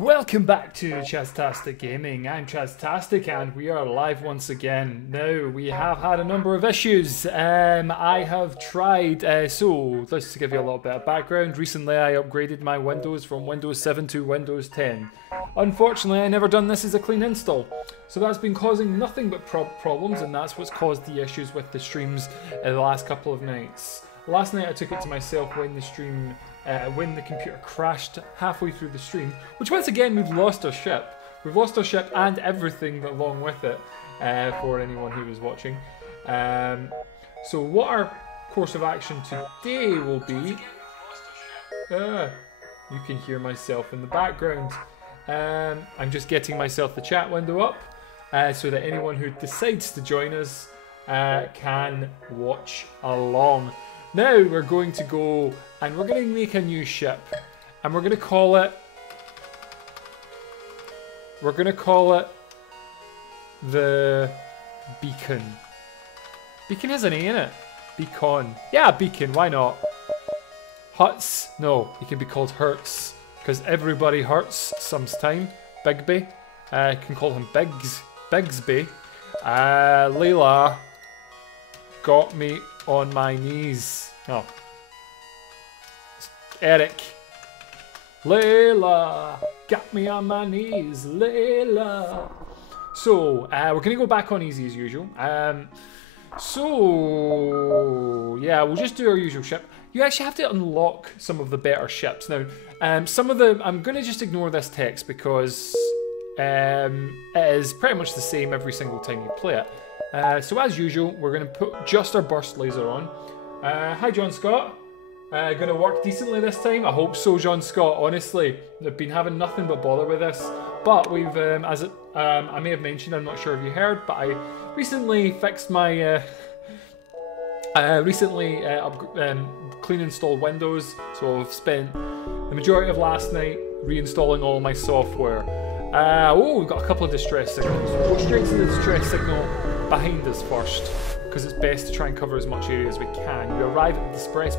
Welcome back to Chastastic Gaming. I'm Chastastic and we are live once again. Now, we have had a number of issues. I have tried, so let's give you a little bit of background. Recently I upgraded my Windows from Windows 7 to Windows 10. Unfortunately, I never done this as a clean install. So that's been causing nothing but problems, and that's what's caused the issues with the streams the last couple of nights. Last night I took it to myself when the stream, when the computer crashed halfway through the stream, which once again we've lost our ship. We've lost our ship and everything along with it, for anyone who was watching. So what our course of action today will be, you can hear myself in the background. I'm just getting myself the chat window up, so that anyone who decides to join us can watch along. Now we're going to go and we're going to make a new ship, and we're going to call it the Beacon. Beacon has an A in it. Beacon. Yeah, Beacon, why not? Huts? No, he can be called Hurts, because everybody hurts sometime. Bigby. Can call him Bigsby. Layla got me on my knees. Oh. Eric. Layla got me on my knees. Layla. So, we're going to go back on easy as usual. So, yeah, we'll just do our usual ship. You actually have to unlock some of the better ships. Now, some of the... I'm going to just ignore this text because it is pretty much the same every single time you play it. So as usual, we're going to put just our burst laser on. Hi John Scott. Going to work decently this time? I hope so, John Scott. Honestly, they've been having nothing but bother with this. But we've, I may have mentioned, I'm not sure if you heard, but I recently fixed my, clean installed Windows. So I've spent the majority of last night reinstalling all my software. Oh, we've got a couple of distress signals. We'll go straight to the distress signal behind us first, because it's best to try and cover as much area as we can. We arrive at the distress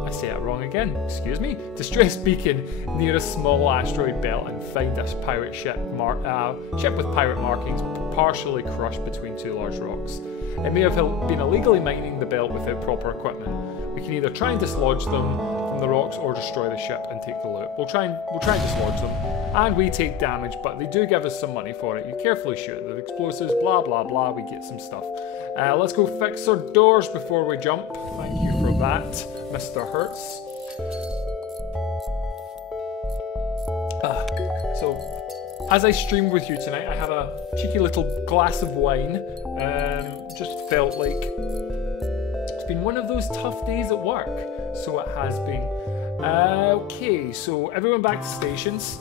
I say it wrong again, excuse me. Distress beacon near a small asteroid belt and find a pirate ship with pirate markings partially crushed between two large rocks. It may have been illegally mining the belt without proper equipment. We can either try and dislodge them from the rocks or destroy the ship and take the loot. We'll try and dislodge them, and we take damage, but they do give us some money for it. You carefully shoot the explosives, blah blah blah, we get some stuff. Let's go fix our doors before we jump. Thank you for that, Mr. Hertz. So, as I stream with you tonight, I have a cheeky little glass of wine. Just felt like it's been one of those tough days at work, so it has been. Okay, so everyone back to stations.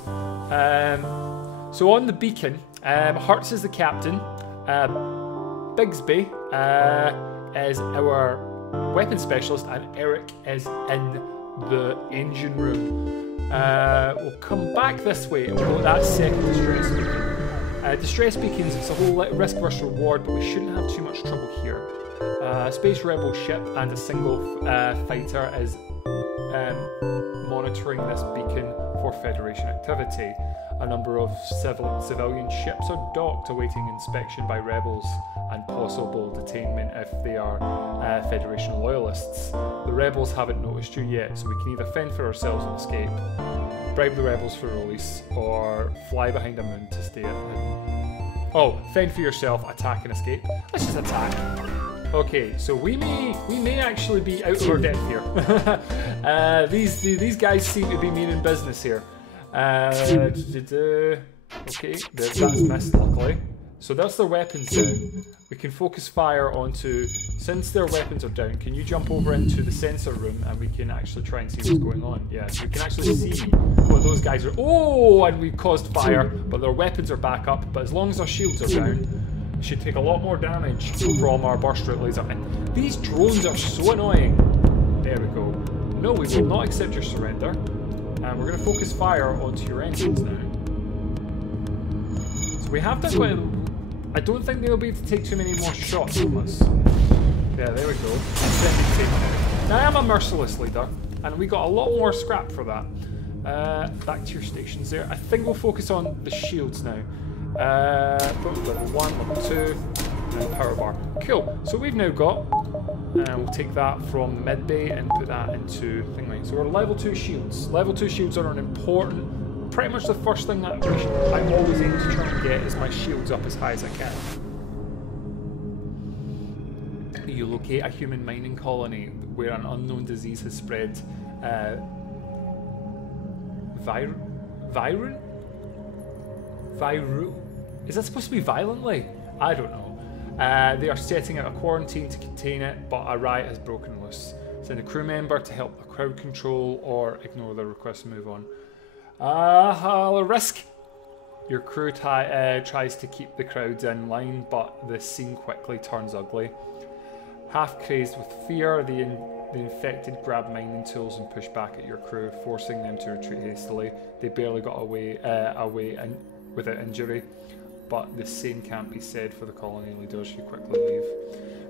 So on the Beacon, Hertz is the captain. Bigsby is our weapon specialist, and Eric is in the engine room. We'll come back this way and we'll go that second distress beacon. Distress beacons, it's a whole risk versus reward, but we shouldn't have too much trouble here. Space Rebel ship and a single fighter is monitoring this beacon for Federation activity. A number of civilian ships are docked awaiting inspection by rebels and possible detainment if they are Federation loyalists. The rebels haven't noticed you yet, so we can either fend for ourselves and escape, bribe the rebels for release, or fly behind a moon to stay at home. Oh, fend for yourself, attack and escape. Let's just attack. Okay, so we may actually be out of our depth here. These guys seem to be meaning business here. Okay, that's missed luckily. So that's their weapons down. We can focus fire onto, since their weapons are down, can you jump over into the sensor room and we can actually try and see what's going on? Yeah, so we can actually see what those guys are. Oh, and we caused fire, but their weapons are back up. But as long as our shields are down, we should take a lot more damage from our burst route laser. And these drones are so annoying. There we go. No, we will not accept your surrender. And we're going to focus fire onto your engines now. So we have done quite... I don't think they'll be able to take too many more shots from us. Yeah, there we go. Now I am a merciless leader, and we got a lot more scrap for that. Back to your stations there. I think we'll focus on the shields now. Level 1, level 2, and power bar. Cool. So we've now got, and we'll take that from mid bay and put that into thingy. So we're level 2 shields. Level 2 shields are an important, pretty much the first thing that I always aim to try and get is my shields up as high as I can. You locate a human mining colony where an unknown disease has spread. Is that supposed to be violently? I don't know. They are setting out a quarantine to contain it, but a riot has broken loose. Send a crew member to help the crowd control or ignore the request and move on. I'll risk. Your crew tries to keep the crowds in line, but the scene quickly turns ugly. Half crazed with fear, the infected grab mining tools and push back at your crew, forcing them to retreat hastily. They barely got away without injury, but the same can't be said for the colony leaders who quickly leave.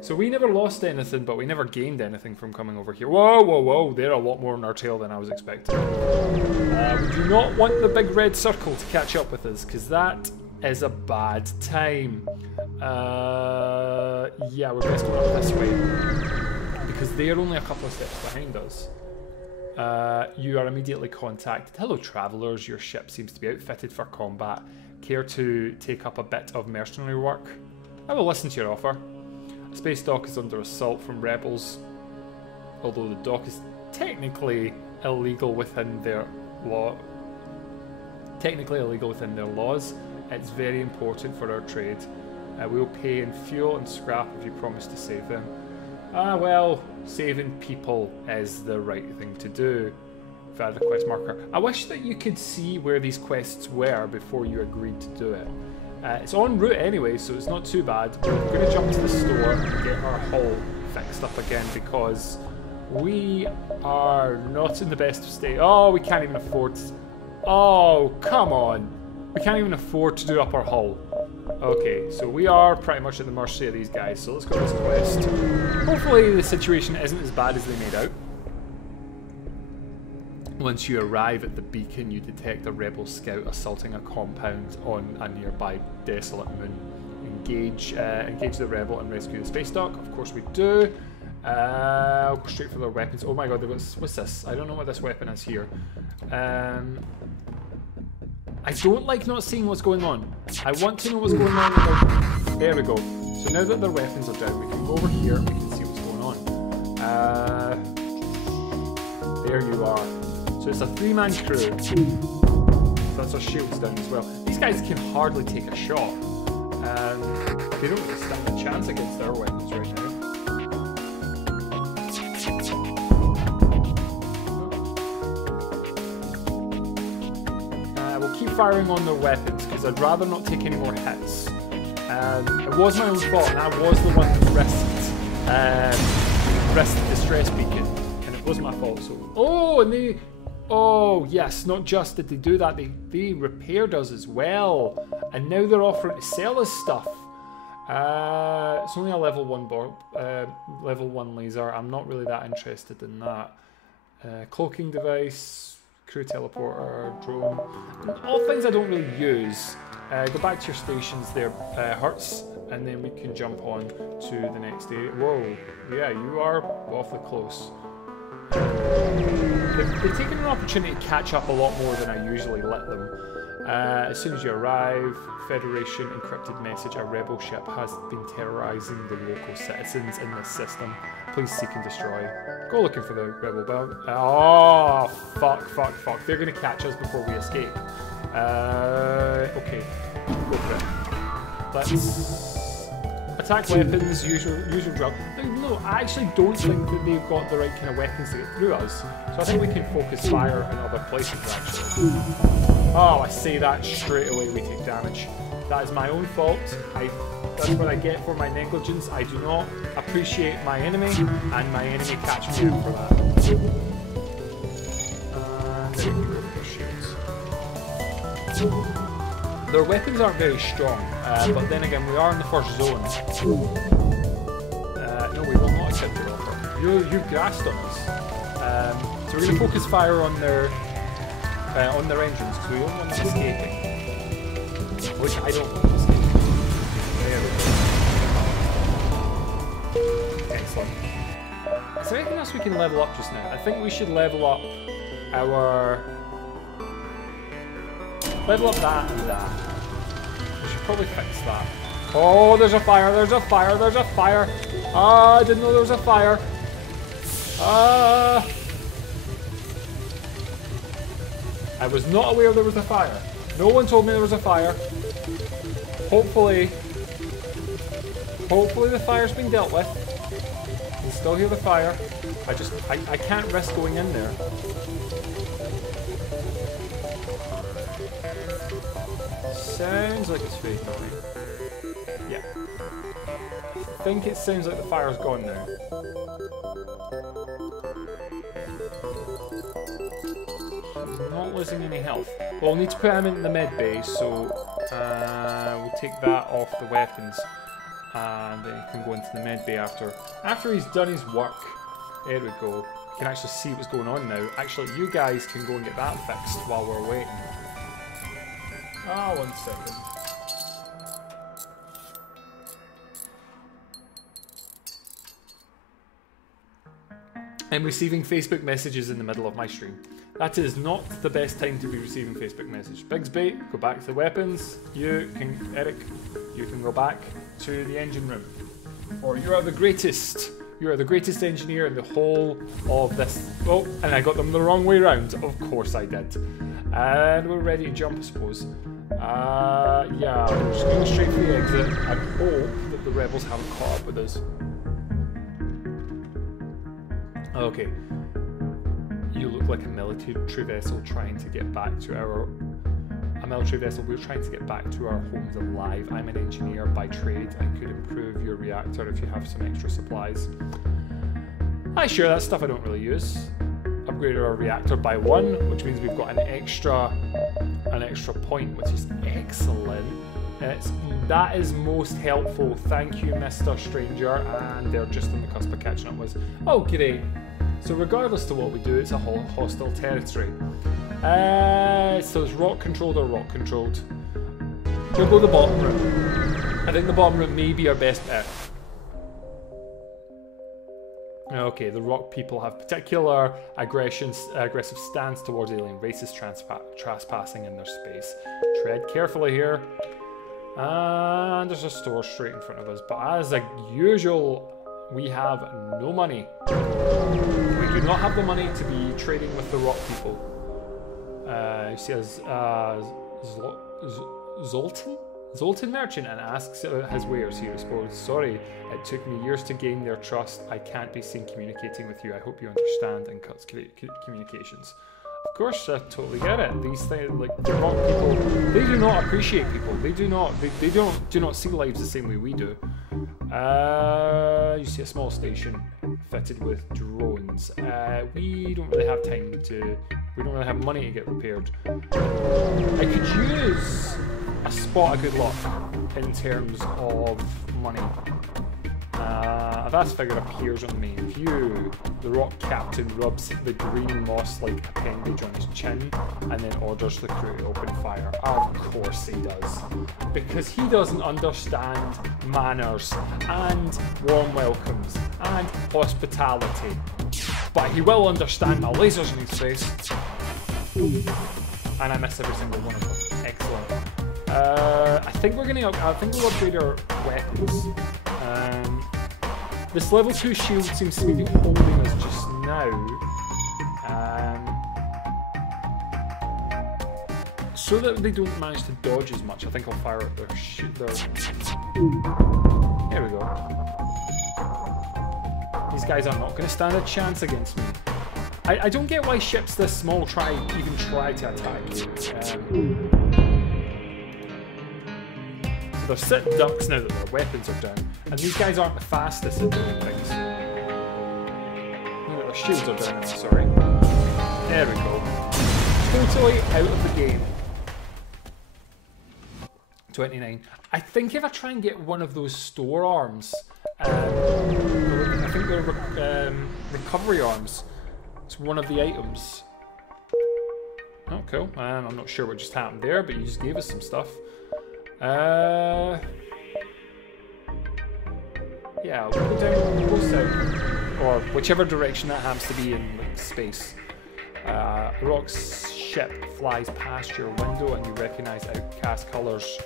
So we never lost anything, but we never gained anything from coming over here. Whoa, whoa, whoa, they're a lot more on our tail than I was expecting. We do not want the big red circle to catch up with us, because that is a bad time. Yeah, we're best going up this way, because they're only a couple of steps behind us. You are immediately contacted. Hello travellers, your ship seems to be outfitted for combat. Care to take up a bit of mercenary work? I will listen to your offer. A space dock is under assault from rebels, although the dock is technically illegal within their laws. It's very important for our trade. We will pay in fuel and scrap if you promise to save them. Well, saving people is the right thing to do. Valid quest marker. I wish that you could see where these quests were before you agreed to do it. It's en route anyway, so it's not too bad. We're going to jump to the store and get our hull fixed up again, because we are not in the best of state. Oh, we can't even afford to... Oh, come on. We can't even afford to do up our hull. Okay, so we are pretty much at the mercy of these guys, so let's go to this quest. Hopefully the situation isn't as bad as they made out. Once you arrive at the beacon, you detect a rebel scout assaulting a compound on a nearby desolate moon. Engage the rebel and rescue the space dock. Of course we do. I'll go straight for their weapons. Oh my god, what's this? I don't know what this weapon is here. I don't like not seeing what's going on. I want to know what's going on. There we go. So now that their weapons are down, we can go over here and we can see what's going on. There you are. So it's a 3-man crew. That's our shields down as well. These guys can hardly take a shot. They don't really stand a chance against our weapons right now. We'll keep firing on their weapons because I'd rather not take any more hits. It was my own fault, and I was the one who risked the distress beacon, and it was my fault. So, oh, and they, oh yes, not just did they do that, they repaired us as well, and now they're offering to sell us stuff. It's only a level 1 laser. I'm not really that interested in that. Cloaking device, crew teleporter, drone, all things I don't really use. Go back to your stations there, Hertz, and then we can jump on to the next area. Whoa, yeah, you are awfully close. They've taken an opportunity to catch up a lot more than I usually let them. As soon as you arrive, Federation encrypted message, a rebel ship has been terrorizing the local citizens in this system. Please seek and destroy. Go looking for the rebel belt. Oh, fuck. They're going to catch us before we escape. Okay, go for it. Let's attack weapons, usual drill. No, I actually don't think that they've got the right kind of weapons to get through us. So I think we can focus fire in other places actually. Oh, I say that straight away, we take damage. That is my own fault. That's what I get for my negligence. I do not appreciate my enemy, and my enemy catch me out for that. There we go, shields. Their weapons aren't very strong, but then again, we are in the first zone. No, we will not accept your offer. You've grasped on us. So we're going to focus fire on their on their engines, because we don't want them escaping. Which I don't want them escaping. There we go. Excellent. Is there anything else we can level up just now? I think we should level up our... Level up that and that. We should probably fix that. Oh, there's a fire, there's a fire, there's a fire. Ah, I didn't know there was a fire. I was not aware there was a fire. No one told me there was a fire. Hopefully the fire's been dealt with. I can still hear the fire. I can't risk going in there. Sounds like it's fading away. Yeah. I think it sounds like the fire's gone now. He's not losing any health. Well, we'll need to put him in the med bay, so we'll take that off the weapons. And then he can go into the med bay after he's done his work. There we go. You can actually see what's going on now. Actually, you guys can go and get that fixed while we're waiting. Ah, 1 second. I'm receiving Facebook messages in the middle of my stream. That is not the best time to be receiving Facebook messages. Bigsby, go back to the weapons. Eric, you can go back to the engine room. Or you are the greatest. You are the greatest engineer in the whole of this. Oh, and I got them the wrong way round. Of course I did. And we're ready to jump, I suppose. Yeah, we're just going straight for the exit and hope that the rebels haven't caught up with us. Okay. You look like a military vessel trying to get back to our... A military vessel, we're trying to get back to our homes alive. I'm an engineer by trade. I could improve your reactor if you have some extra supplies. Aye, sure, that's stuff I don't really use. Upgrade our reactor by 1, which means we've got an extra point, which is excellent. That is most helpful. Thank you, Mr. Stranger. And they're just on the cusp of catching up with us. Oh, great. So regardless to what we do, it's a hostile territory. So it's rock controlled or rock controlled. We'll go the bottom route. I think the bottom route may be our best bet. Okay, the rock people have particular aggressive stance towards alien races trespassing in their space. Tread carefully here. And there's a store straight in front of us. But as usual, we have no money. We do not have the money to be trading with the rock people. You see as Zoltan merchant and asks his wares. He responds, "Sorry, it took me years to gain their trust. I can't be seen communicating with you. I hope you understand," and cuts communications. Of course, I totally get it. These things, like the rock people, they do not appreciate people. They do not see lives the same way we do. You see a small station fitted with drones. We don't really have time to. We don't really have money to get repaired. I could use a spot of good luck in terms of money. That figure appears on the main view. The rock captain rubs the green moss-like appendage on his chin and then orders the crew to open fire. Of course he does. Because he doesn't understand manners and warm welcomes and hospitality. But he will understand the lasers in his face. And I miss every single one of them. Excellent. I think we'll upgrade our weapons. This level 2 shield seems to be holding us just now. So that they don't manage to dodge as much, I think I'll fire at their There we go. These guys are not going to stand a chance against me. I don't get why ships this small even try to attack. They're sitting ducks now that their weapons are down, and these guys aren't the fastest at doing things. No, their shields are down, I'm sorry. There we go. Totally out of the game. 29. I think if I try and get one of those store arms, I think they're recovery arms. It's one of the items. Oh, Oh, cool. I'm not sure what just happened there, but you just gave us some stuff. Yeah, we'll go down, we'll go south, or whichever direction that happens to be in like, space. A rock's ship flies past your window and you recognise outcast colours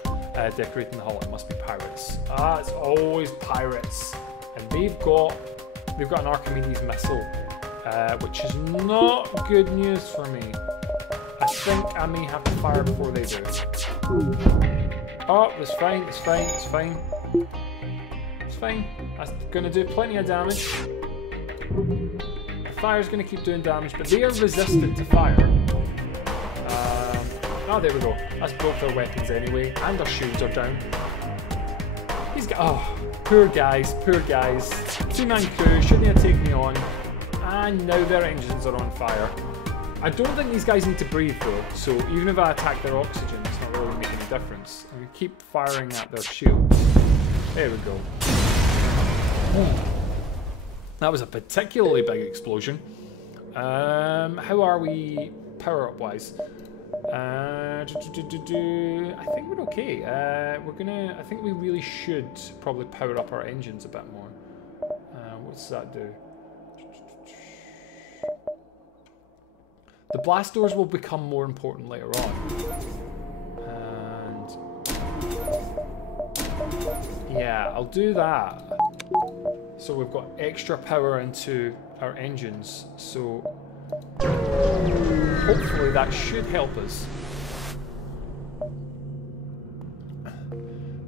decorating the hull. It must be pirates. Ah, it's always pirates. And they've got an Archimedes missile, which is not good news for me. I think I may have to fire before they do. Oh, it's fine, it's fine, it's fine. It's fine. That's going to do plenty of damage. The fire's going to keep doing damage, but they are resistant to fire. Oh, there we go. That's broke their weapons anyway, and their shields are down. These guys, oh, poor guys, poor guys. Two-man crew, shouldn't have taken me on. And now their engines are on fire. I don't think these guys need to breathe though, so even if I attack their oxygen, it's not really making a difference. I'm going to keep firing at their shields. There we go. That was a particularly big explosion. How are we power-up wise? I think we're okay. I think we really should probably power up our engines a bit more. What's that do? The blast doors will become more important later on. And yeah, I'll do that. So we've got extra power into our engines. So hopefully that should help us.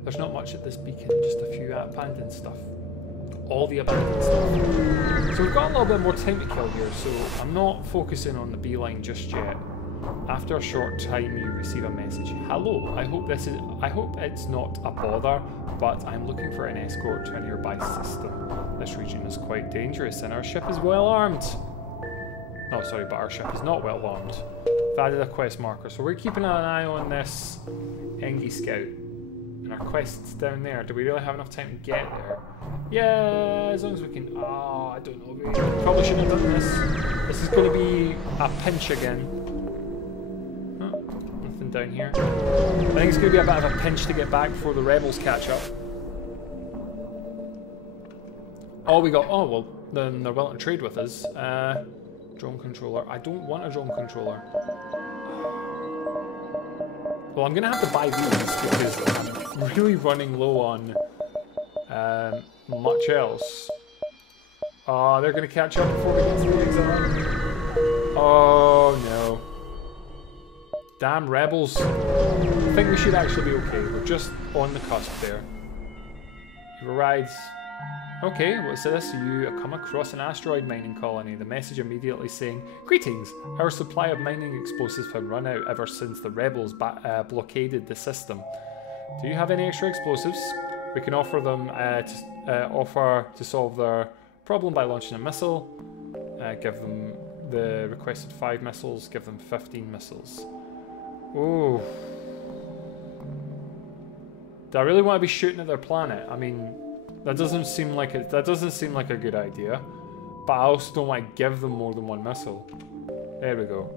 There's not much at this beacon, just a few abandoned stuff. All the abandoned stuff. So we've got a little bit more time to kill here, so I'm not focusing on the beeline just yet. After a short time you receive a message. Hello, I hope it's not a bother, but I'm looking for an escort to a nearby system. This region is quite dangerous and our ship is well armed. No, sorry, but our ship is not well armed. I've added a quest marker, so we're keeping an eye on this Engie Scout. And our quest's down there. Do we really have enough time to get there? Yeah, as long as we can. Oh, I don't know. We probably shouldn't have done this. This is going to be a pinch again. Oh, nothing down here. I think it's going to be a bit of a pinch to get back before the rebels catch up. Oh, we got. Oh, well, then they're willing to trade with us. Drone controller. I don't want a drone controller. Well, I'm going to have to buy these because I'm really running low on much else. Oh, they're going to catch up before we get to the exam. Oh, no. Damn rebels. I think we should actually be okay. We're just on the cusp there. You've arrived. Okay, what's this? You come across an asteroid mining colony. The message immediately saying, "Greetings, our supply of mining explosives have run out ever since the rebels blockaded the system. Do you have any extra explosives? We can offer them to solve their problem by launching a missile. Give them the requested 5 missiles, give them 15 missiles. Oh. Do I really want to be shooting at their planet? I mean, that doesn't seem like a good idea. But I also don't want to give them more than 1 missile. There we go.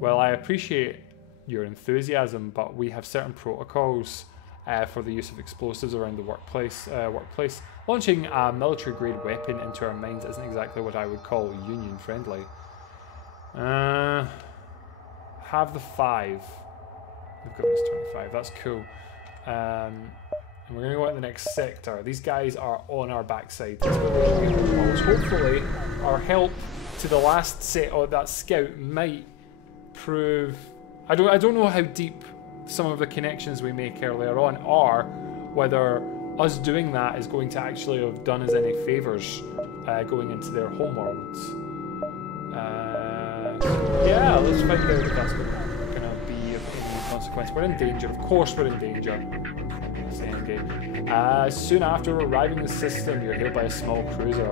Well, I appreciate your enthusiasm, but we have certain protocols for the use of explosives around the workplace. Launching a military-grade weapon into our mines isn't exactly what I would call union-friendly. Have the 5. They've given us 25. That's cool. And we're going to go to the next sector. These guys are on our backside. Hopefully, our help to the last set of that scout might prove. I don't know how deep some of the connections we make earlier on are, whether us doing that is going to actually have done us any favors going into their homeworlds. So yeah, let's find out if that's going to be of any consequence. We're in danger. Of course, we're in danger. Soon after arriving in the system, you're hailed by a small cruiser.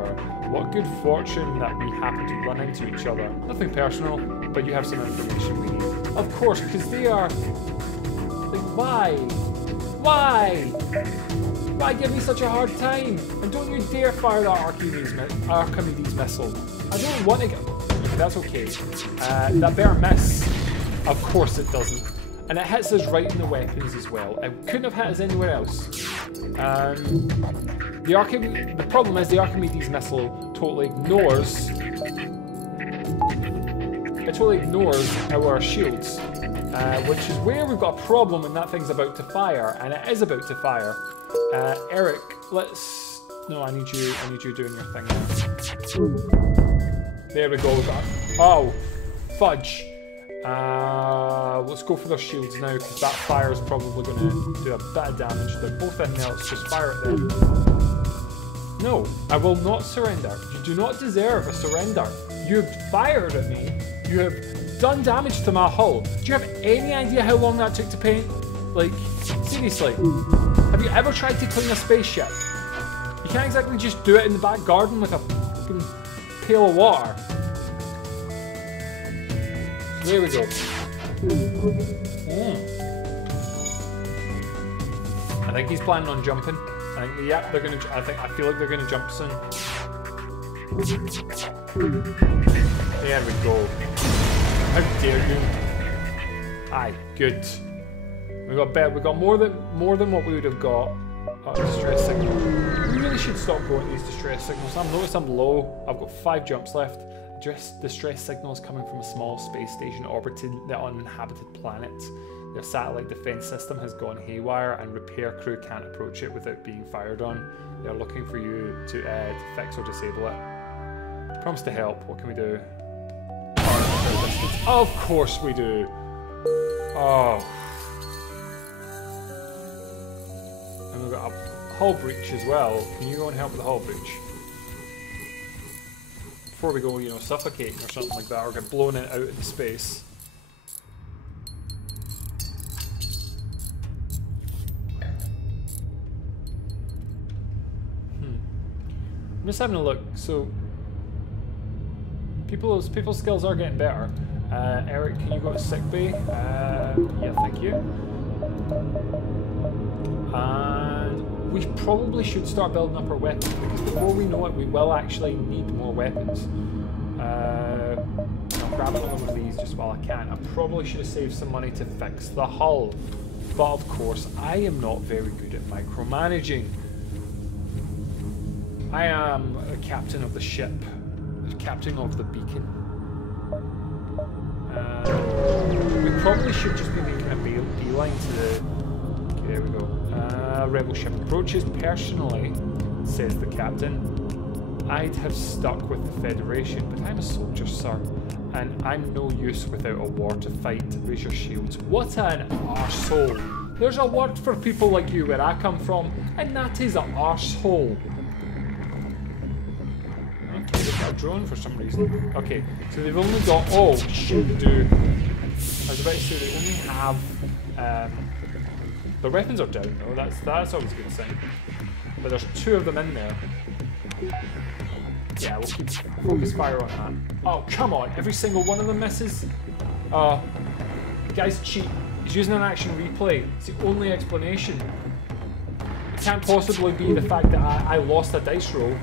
What good fortune that we happen to run into each other. Nothing personal, but you have some information we need. Of course, because they are. Like, why? Why? Why give me such a hard time? And don't you dare fire that Archimedes missile. I don't want to get. Okay, that's okay. That better miss. Of course it doesn't. And it hits us right in the weapons as well. It couldn't have hit us anywhere else. The problem is the Archimedes missile totally ignores... It totally ignores our shields. Which is where we've got a problem when that thing's about to fire. And it is about to fire. Eric, let's... No, I need you doing your thing now. There we go. Oh, fudge. Let's go for their shields now, because that fire is probably going to do a bit of damage. They're both in there. Let's just fire at them. No, I will not surrender. You do not deserve a surrender. You have fired at me. You have done damage to my hull. Do you have any idea how long that took to paint? Like, seriously. Have you ever tried to clean a spaceship? You can't exactly just do it in the back garden with a fucking pail of water. There we go. I think he's planning on jumping. I think, yeah, they're gonna. I feel like they're gonna jump soon. There we go. How dare you? Aye, good. We got more than what we would have got. Distress signal. We really should stop going these distress signals. I've noticed I'm low. I've got 5 jumps left. Distress signals coming from a small space station orbiting the uninhabited planet. Their satellite defense system has gone haywire and repair crew can't approach it without being fired on. They're looking for you to fix or disable it. Promise to help. What can we do? Of course we do. Oh. And we've got a hull breach as well. Can you go and help with the hull breach? Before we go, you know, suffocating or something like that, or get blown out into space. I'm just having a look. So people's skills are getting better. Eric, can you go to sickbay? Yeah, thank you. And we probably should start building up our weapons, because before we know it, we will actually need more weapons. I'll grab another one of these just while I can. I probably should have saved some money to fix the hull. But of course, I am not very good at micromanaging. I am the captain of the ship, the captain of the beacon. We probably should just be making a beeline to the... Okay, there we go. Rebel ship approaches. Personally, says the captain, I'd have stuck with the Federation, but I'm a soldier, sir, and I'm no use without a war to fight. Raise your shields. What an arsehole. There's a word for people like you where I come from, and that is an arsehole. Okay, they've got a drone for some reason. Okay, so they've only got... Oh, shit, they do. I was about to say they only have... their weapons are down, though. That's always a good sign. But there's 2 of them in there. Yeah, we'll keep focus fire on that. Oh, come on. Every single one of them misses. The guy's cheat. He's using an action replay. It's the only explanation. It can't possibly be the fact that I lost a dice roll.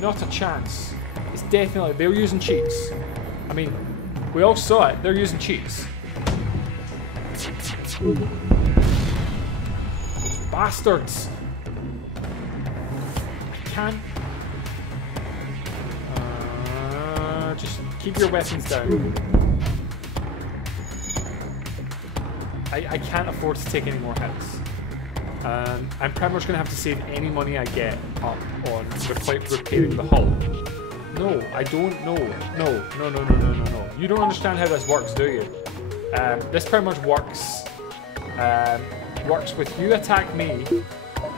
Not a chance. It's definitely... They're using cheats. I mean, we all saw it. They're using cheats. Bastards! I can't... just keep your weapons down. I can't afford to take any more hits. I'm pretty much going to have to save any money I get up on repairing the hull. No, I don't know. No. You don't understand how this works, do you? This pretty much works with you attack me,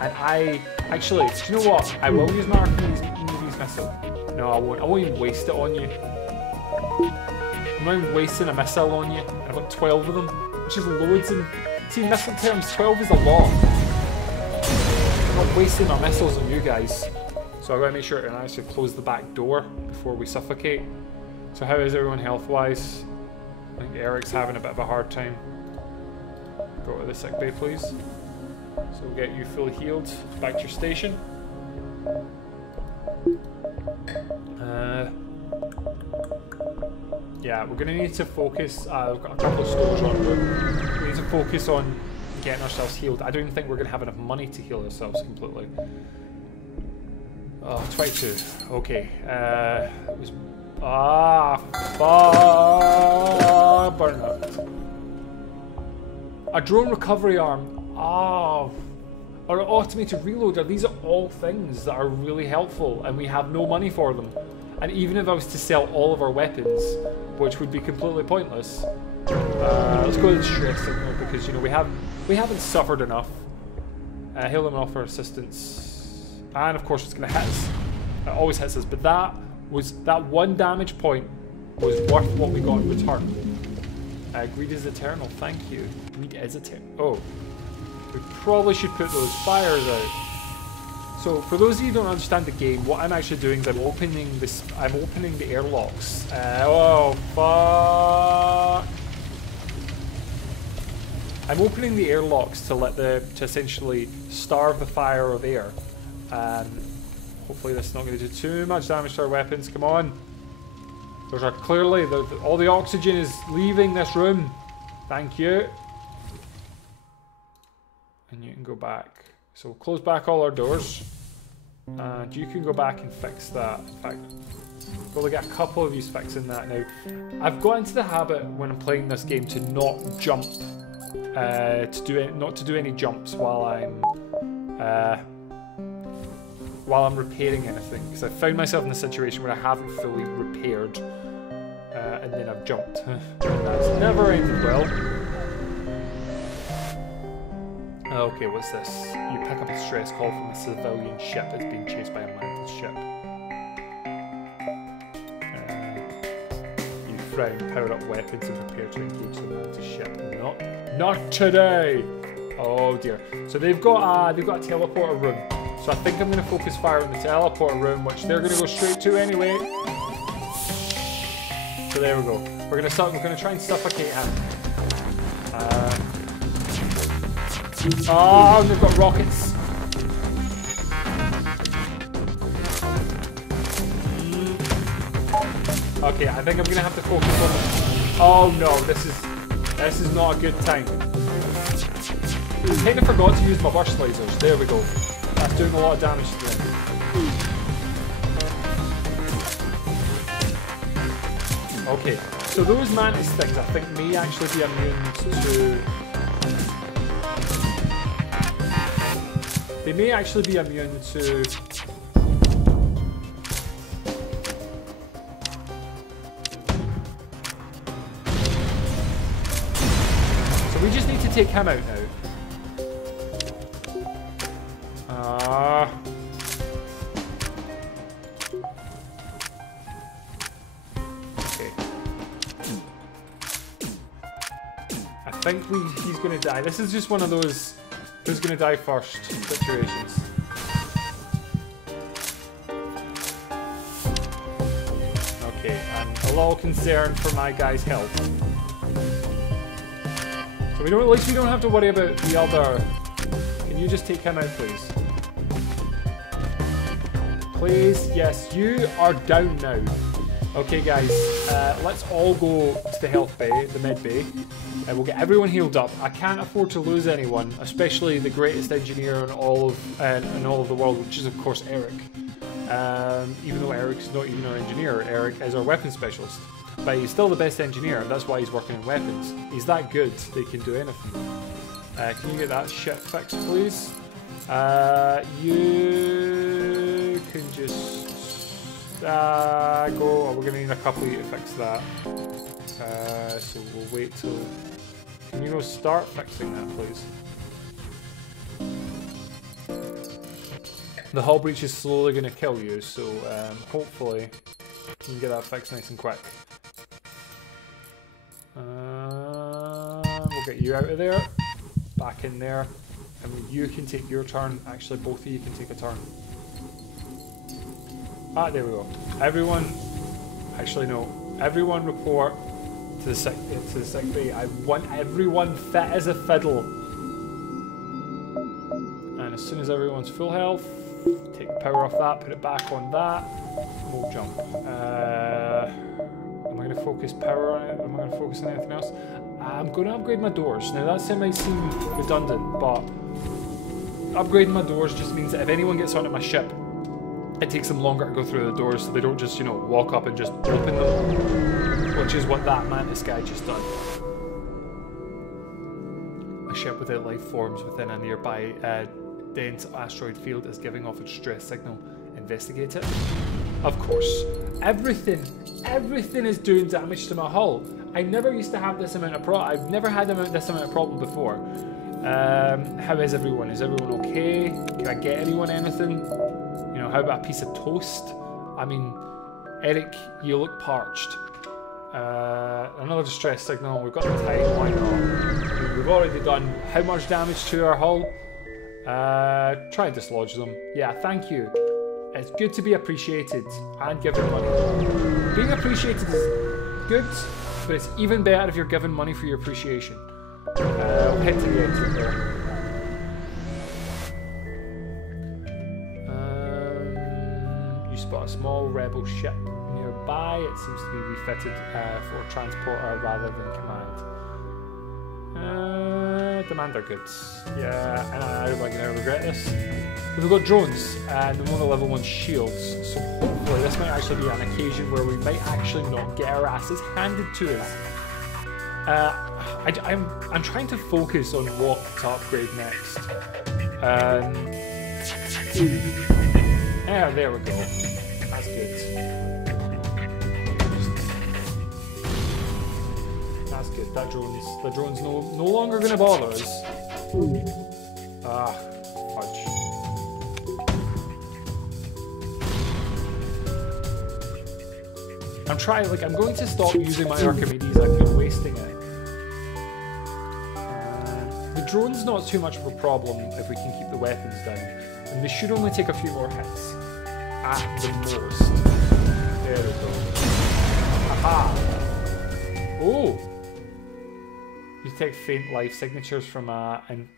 and I... Actually, do you know what? I will use my Archimedes missile. No, I won't. I won't even waste it on you. I'm not even wasting a missile on you. I've got 12 of them, which is loads. And see, in missile terms, 12 is a lot. I'm not wasting my missiles on you guys. So I've got to make sure to actually close the back door before we suffocate. So how is everyone health-wise? I think Eric's having a bit of a hard time. Go to the sick bay, please. So we'll get you fully healed. Back to your station. Yeah, Yeah, we're gonna need to focus. We've got a couple of stores on route. We need to focus on getting ourselves healed. I don't even think we're gonna have enough money to heal ourselves completely. Oh, 22. Okay. It was. Burnout. A drone recovery arm. Or an automated reloader. These are all things that are really helpful, and we have no money for them. And even if I was to sell all of our weapons, which would be completely pointless, let's go to the stress signal because we haven't suffered enough. Hail them and offer assistance, and of course it's going to hit us. It always hits us, but that one damage point was worth what we got in return. Greed is eternal. Thank you. Greed is eternal. Oh. We probably should put those fires out. So, for those of you who don't understand the game, what I'm actually doing is I'm opening the airlocks. Oh, fuck. I'm opening the airlocks to essentially starve the fire of air. Hopefully this is not going to do too much damage to our weapons. Come on. There's clearly, all the oxygen is leaving this room. Thank you. And you can go back. So we'll close back all our doors. And you can go back and fix that. In fact, we'll probably get a couple of you fixing that now. I've got into the habit when I'm playing this game to not jump. Not to do any jumps while I'm repairing anything. Because I found myself in a situation where I haven't fully repaired. And then I've jumped. That's never ended well. Okay, what's this? You pick up a stress call from a civilian ship that's being chased by a mantis ship. You frown, power up weapons and prepare to engage the mantis ship. Not today! Oh dear. So they've got a teleporter room. So I think I'm going to focus fire on the teleporter room, which they're going to go straight to anyway. So there we go. We're going to try and suffocate him. Oh, they've got rockets. Okay, I think I'm gonna have to focus on it. Oh no, this is not a good time. I kind of forgot to use my burst lasers. There we go. That's doing a lot of damage to them. Okay, so those mantis things I think may actually be immune to. They may actually be immune to... So we just need to take him out now. Okay. I think he's going to die. This is just one of those... Who's going to die first situations. Okay, I'm a little concerned for my guy's health. So at least we don't have to worry about the other. Can you just take him out, please? Please, yes, you are down now. Okay, guys, let's all go to the health bay, the med bay. And we'll get everyone healed up. I can't afford to lose anyone, especially the greatest engineer in all of the world, which is of course Eric. Even though Eric's not even our engineer, Eric is our weapons specialist. But he's still the best engineer, and that's why he's working in weapons. He's that good, they can do anything. Can you get that shit fixed, please? You can just go. Oh, we're gonna need a couple of you to fix that. So we'll wait till. Can you start fixing that, please? The hull breach is slowly going to kill you, so hopefully you can get that fixed nice and quick. We'll get you out of there, back in there, and you can take your turn. Actually, both of you can take a turn. Ah, there we go. Everyone, actually no, everyone report to the sick bay. I want everyone fit as a fiddle. And as soon as everyone's full health, take the power off that, put it back on that, we'll jump. Am I going going to focus power on it? Am I going to focus on anything else? I'm going to upgrade my doors. Now that might seem redundant, but upgrading my doors just means that if anyone gets onto my ship, it takes them longer to go through the doors, so they don't just, you know, walk up and just open them, which is what that mantis guy just done. A ship without life forms within a nearby dense asteroid field is giving off its stress signal. Investigate it. Of course. Everything is doing damage to my hull. I never used to have this amount of I've never had this amount of problem before. How is everyone? Is everyone okay? Can I get anyone anything? You know, how about a piece of toast? I mean, Eric, you look parched. Another distress signal. We've got the time. Why not? We've already done how much damage to our hull? Try and dislodge them. Yeah, thank you. It's good to be appreciated and given money. Being appreciated is good, but it's even better if you're given money for your appreciation. I'll head to the exit there. You spot a small rebel ship nearby. It seems to be refitted for transporter rather than command. Demander goods. Yeah, and I don't like to regret this. But we've got drones and we want to level 1 shields, so hopefully this might actually be an occasion where we might actually not get our asses handed to us. I'm trying to focus on what to upgrade next. Yeah, there we go. That's good. That's good. The drone's no longer going to bother us. Ah, fudge. I'm going to stop using my Archimedes. I've been wasting it. The drone's not too much of a problem if we can keep the weapons down. And they should only take a few more hits. At the most. There we go. Aha! Oh! You detect faint life signatures from an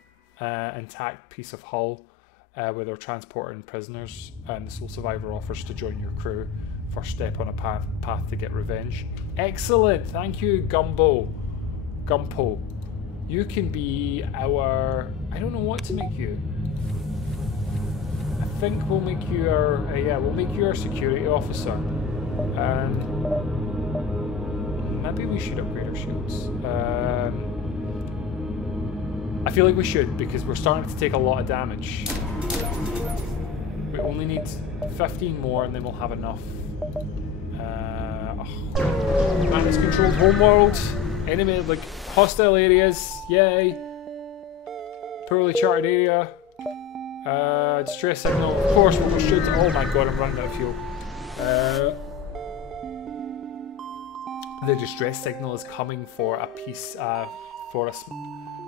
intact piece of hull where they're transporting prisoners, and the sole survivor offers to join your crew. First step on a path to get revenge. Excellent! Thank you, Gumpo. You can be our... I don't know what to make you. I think we'll make you our... yeah, we'll make you our security officer. And... maybe we should upgrade our shields. I feel like we should, because we're starting to take a lot of damage. We only need 15 more and then we'll have enough. Man, it's controlled homeworld. Enemy, like, hostile areas. Yay. Poorly charted area. Distress signal. Of course, what we should... oh my god, I'm running out of fuel. The distress signal is coming for a piece...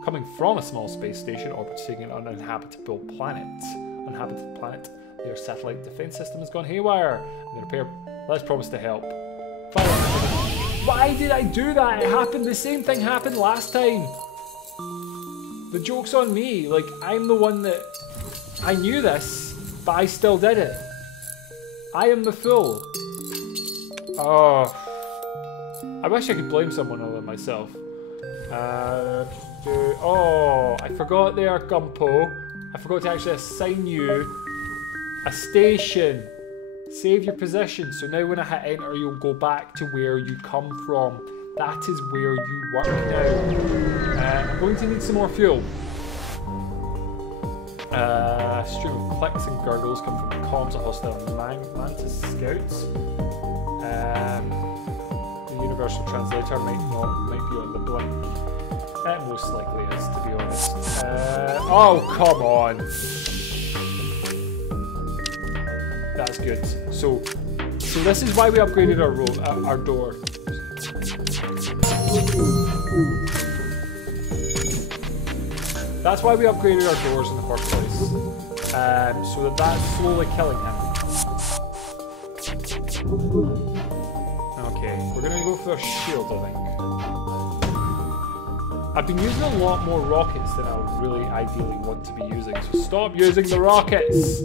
coming from a small space station orbiting an uninhabitable planet. Their satellite defense system has gone haywire. And the repair... let's promise to help. Why did I do that? It happened. The same thing happened last time. The joke's on me. Like, I'm the one that... I knew this, but I still did it. I am the fool. Oh. I wish I could blame someone other than myself. Oh, I forgot there, Gumpo. I forgot to actually assign you a station. Save your position. So now when I hit enter, you'll go back to where you come from. That is where you work now. I'm going to need some more fuel. A stream of clicks and gurgles come from the comms of hostile mantis scouts. The universal translator might be on the blink. It most likely is, to be honest. Oh, come on! That's good. So this is why we upgraded our door. That's why we upgraded our doors in the first place. So that's slowly killing him. Okay, we're gonna go for a shield, I think. I've been using a lot more rockets than I really ideally want to be using, so stop using the rockets!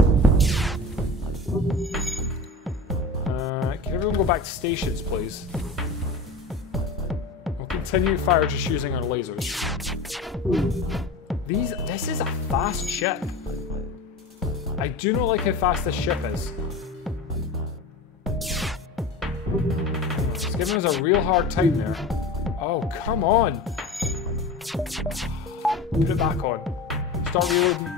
Can everyone go back to stations, please? continue fire just using our lasers. This is a fast ship. I do not like how fast this ship is. It's giving us a real hard time there. Oh, come on. Put it back on. Start reloading.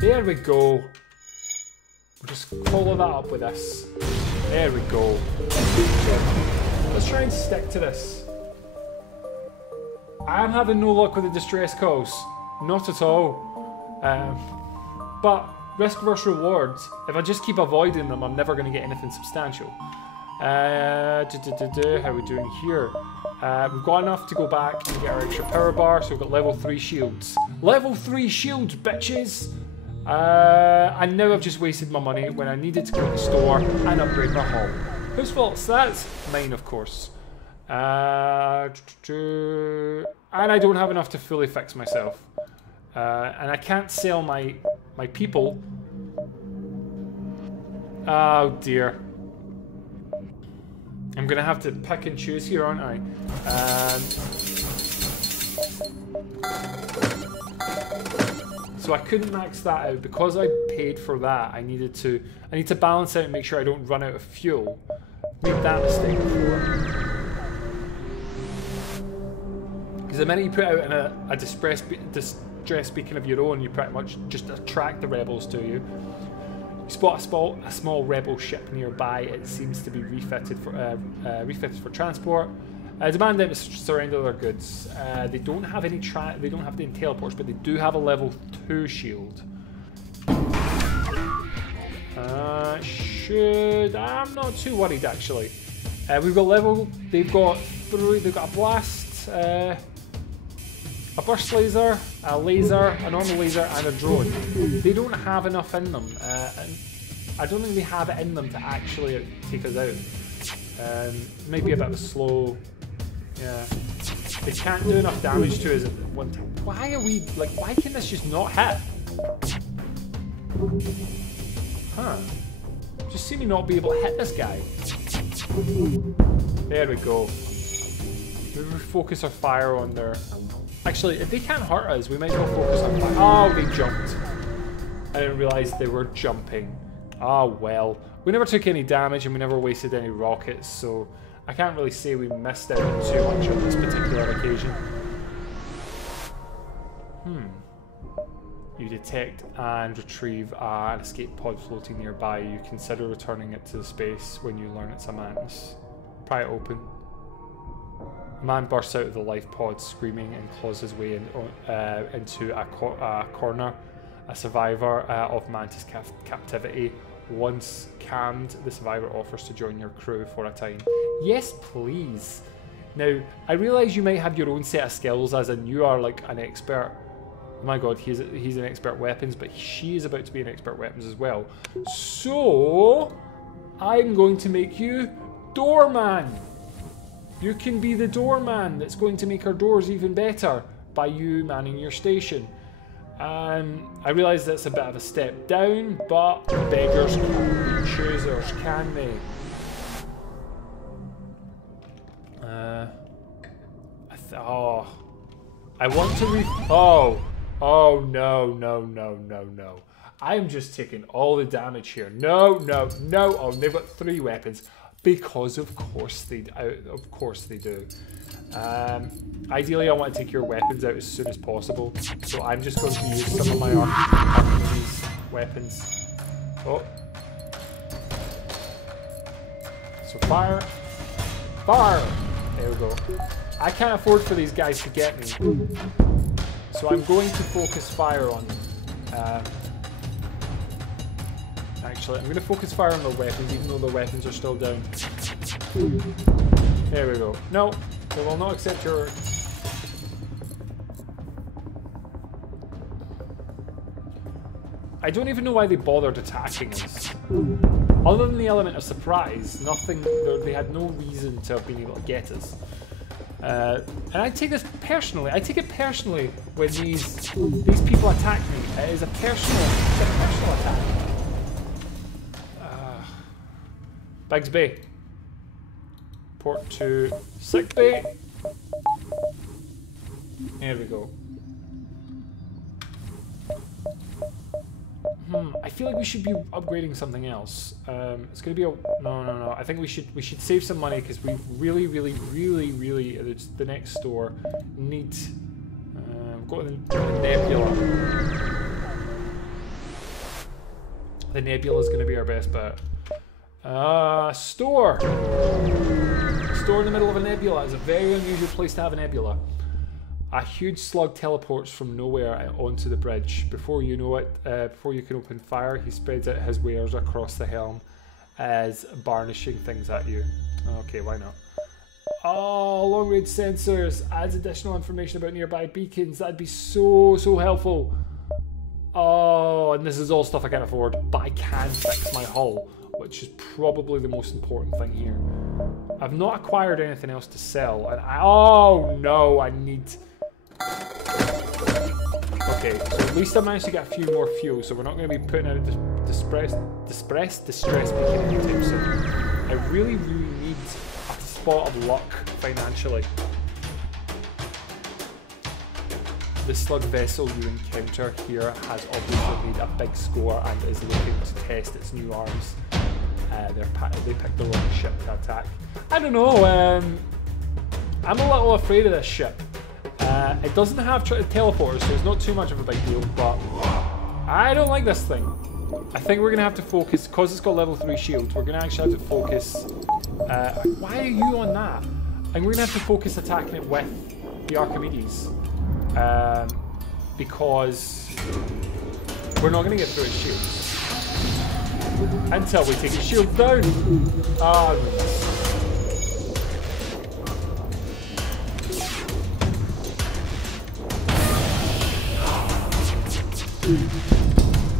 There we go. We'll just follow that up with this. There we go. Let's try and stick to this. I'm having no luck with the distress calls. Not at all. But risk versus rewards. If I just keep avoiding them, I'm never going to get anything substantial. How are we doing here? We've got enough to go back and get our extra power bar, so we've got level 3 shields. Level 3 shields, bitches! And now I've just wasted my money when I needed to go to the store and upgrade my hull. Whose fault's that? Mine, of course. And I don't have enough to fully fix myself. And I can't sell my people. Oh dear. I'm gonna have to pick and choose here, aren't I? So I couldn't max that out because I paid for that. I need to balance out and make sure I don't run out of fuel. Made that mistake before. Because the minute you put out in a distress beacon of your own, you pretty much just attract the rebels to you. You spot a small rebel ship nearby. It seems to be refitted for transport. Demand them to surrender their goods. They don't have any they don't have the teleports, but they do have a level 2 shield. I'm not too worried actually. We've got they've got a blast, a burst laser, a normal laser, and a drone. They don't have enough in them. I don't think they have it in them to actually take us out. Maybe a bit of a slow. Yeah. They can't do enough damage to us at one time. Why are we why can this just not hit? Huh. Just see me not be able to hit this guy. There we go. Maybe we focus our fire on their... Actually, if they can't hurt us, we might as well focus on fire. Oh, they jumped. I didn't realise they were jumping. Ah, well. We never took any damage and we never wasted any rockets, so I can't really say we missed out too much on this particular occasion. You detect and retrieve an escape pod floating nearby. You consider returning it to the space when you learn it's a mantis. Pry it open. A man bursts out of the life pod, screaming, and claws his way into a corner. A survivor of mantis captivity. Once calmed, the survivor offers to join your crew for a time. Yes, please. Now, I realise you might have your own set of skills, as in you are like an expert. Oh my god, he's an expert weapons, but she is about to be an expert weapons as well. So, I'm going to make you doorman. You can be the doorman that's going to make our doors even better by you manning your station. I realise that's a bit of a step down, but beggars can't be choosers, can they? I want to Oh, no. I'm just taking all the damage here. No. Oh, they've got 3 weapons. Because of course they do. Ideally, I want to take your weapons out as soon as possible. So I'm just going to use some of my RPG's weapons. Oh. So fire. There we go. I can't afford for these guys to get me. So I'm going to focus fire on them. Actually, I'm going to focus fire on their weapons, even though their weapons are still down. There we go. No, they will not accept your... I don't even know why they bothered attacking us. Other than the element of surprise, they had no reason to have been able to get us. And I take this personally. I take it personally when these people attack me. It is a personal attack. Bigsby. Port to sick bay. There we go. I feel like we should be upgrading something else. It's gonna be a no. I think we should save some money because we really it's the next store need. We've got the Nebula. The Nebula is gonna be our best bet. Store in the middle of a nebula is a very unusual place to have a nebula. A huge slug teleports from nowhere onto the bridge. Before you know it, before you can open fire, he spreads out his wares across the helm as barnishing things at you. Okay, why not? Oh, long-range sensors adds additional information about nearby beacons. That'd be so helpful. Oh, and this is all stuff I can't afford, but I can fix my hull, which is probably the most important thing here. I've not acquired anything else to sell, and oh no, I need... Okay, so at least I managed to get a few more fuel, so we're not going to be putting out a distress beacon anytime soon. I really need a spot of luck financially. The slug vessel you encounter here has obviously made a big score and is looking to test its new arms. They picked the wrong ship to attack. I don't know, I'm a little afraid of this ship. It doesn't have teleporters, so it's not too much of a big deal, but I don't like this thing. I think we're going to have to focus, because it's got level 3 shields, we're going to actually have to focus... why are you on that? And we're going to have to focus attacking it with the Archimedes. Because we're not going to get through its shields. Until we take its shield down. Ah,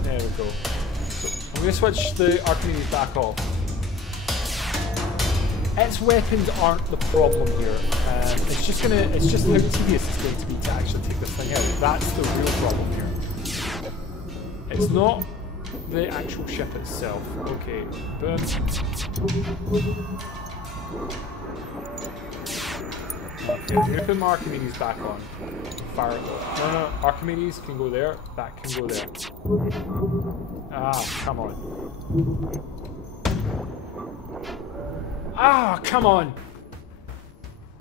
there we go. So I'm going to switch the Archimedes back off. Its weapons aren't the problem here. It's just how tedious it's going to be to actually take this thing out. That's the real problem here. It's not the actual ship itself. Okay, boom. Okay, I'm gonna put my Archimedes back on. Fire it. No, Archimedes can go there. That can go there. Ah, come on. Ah, come on!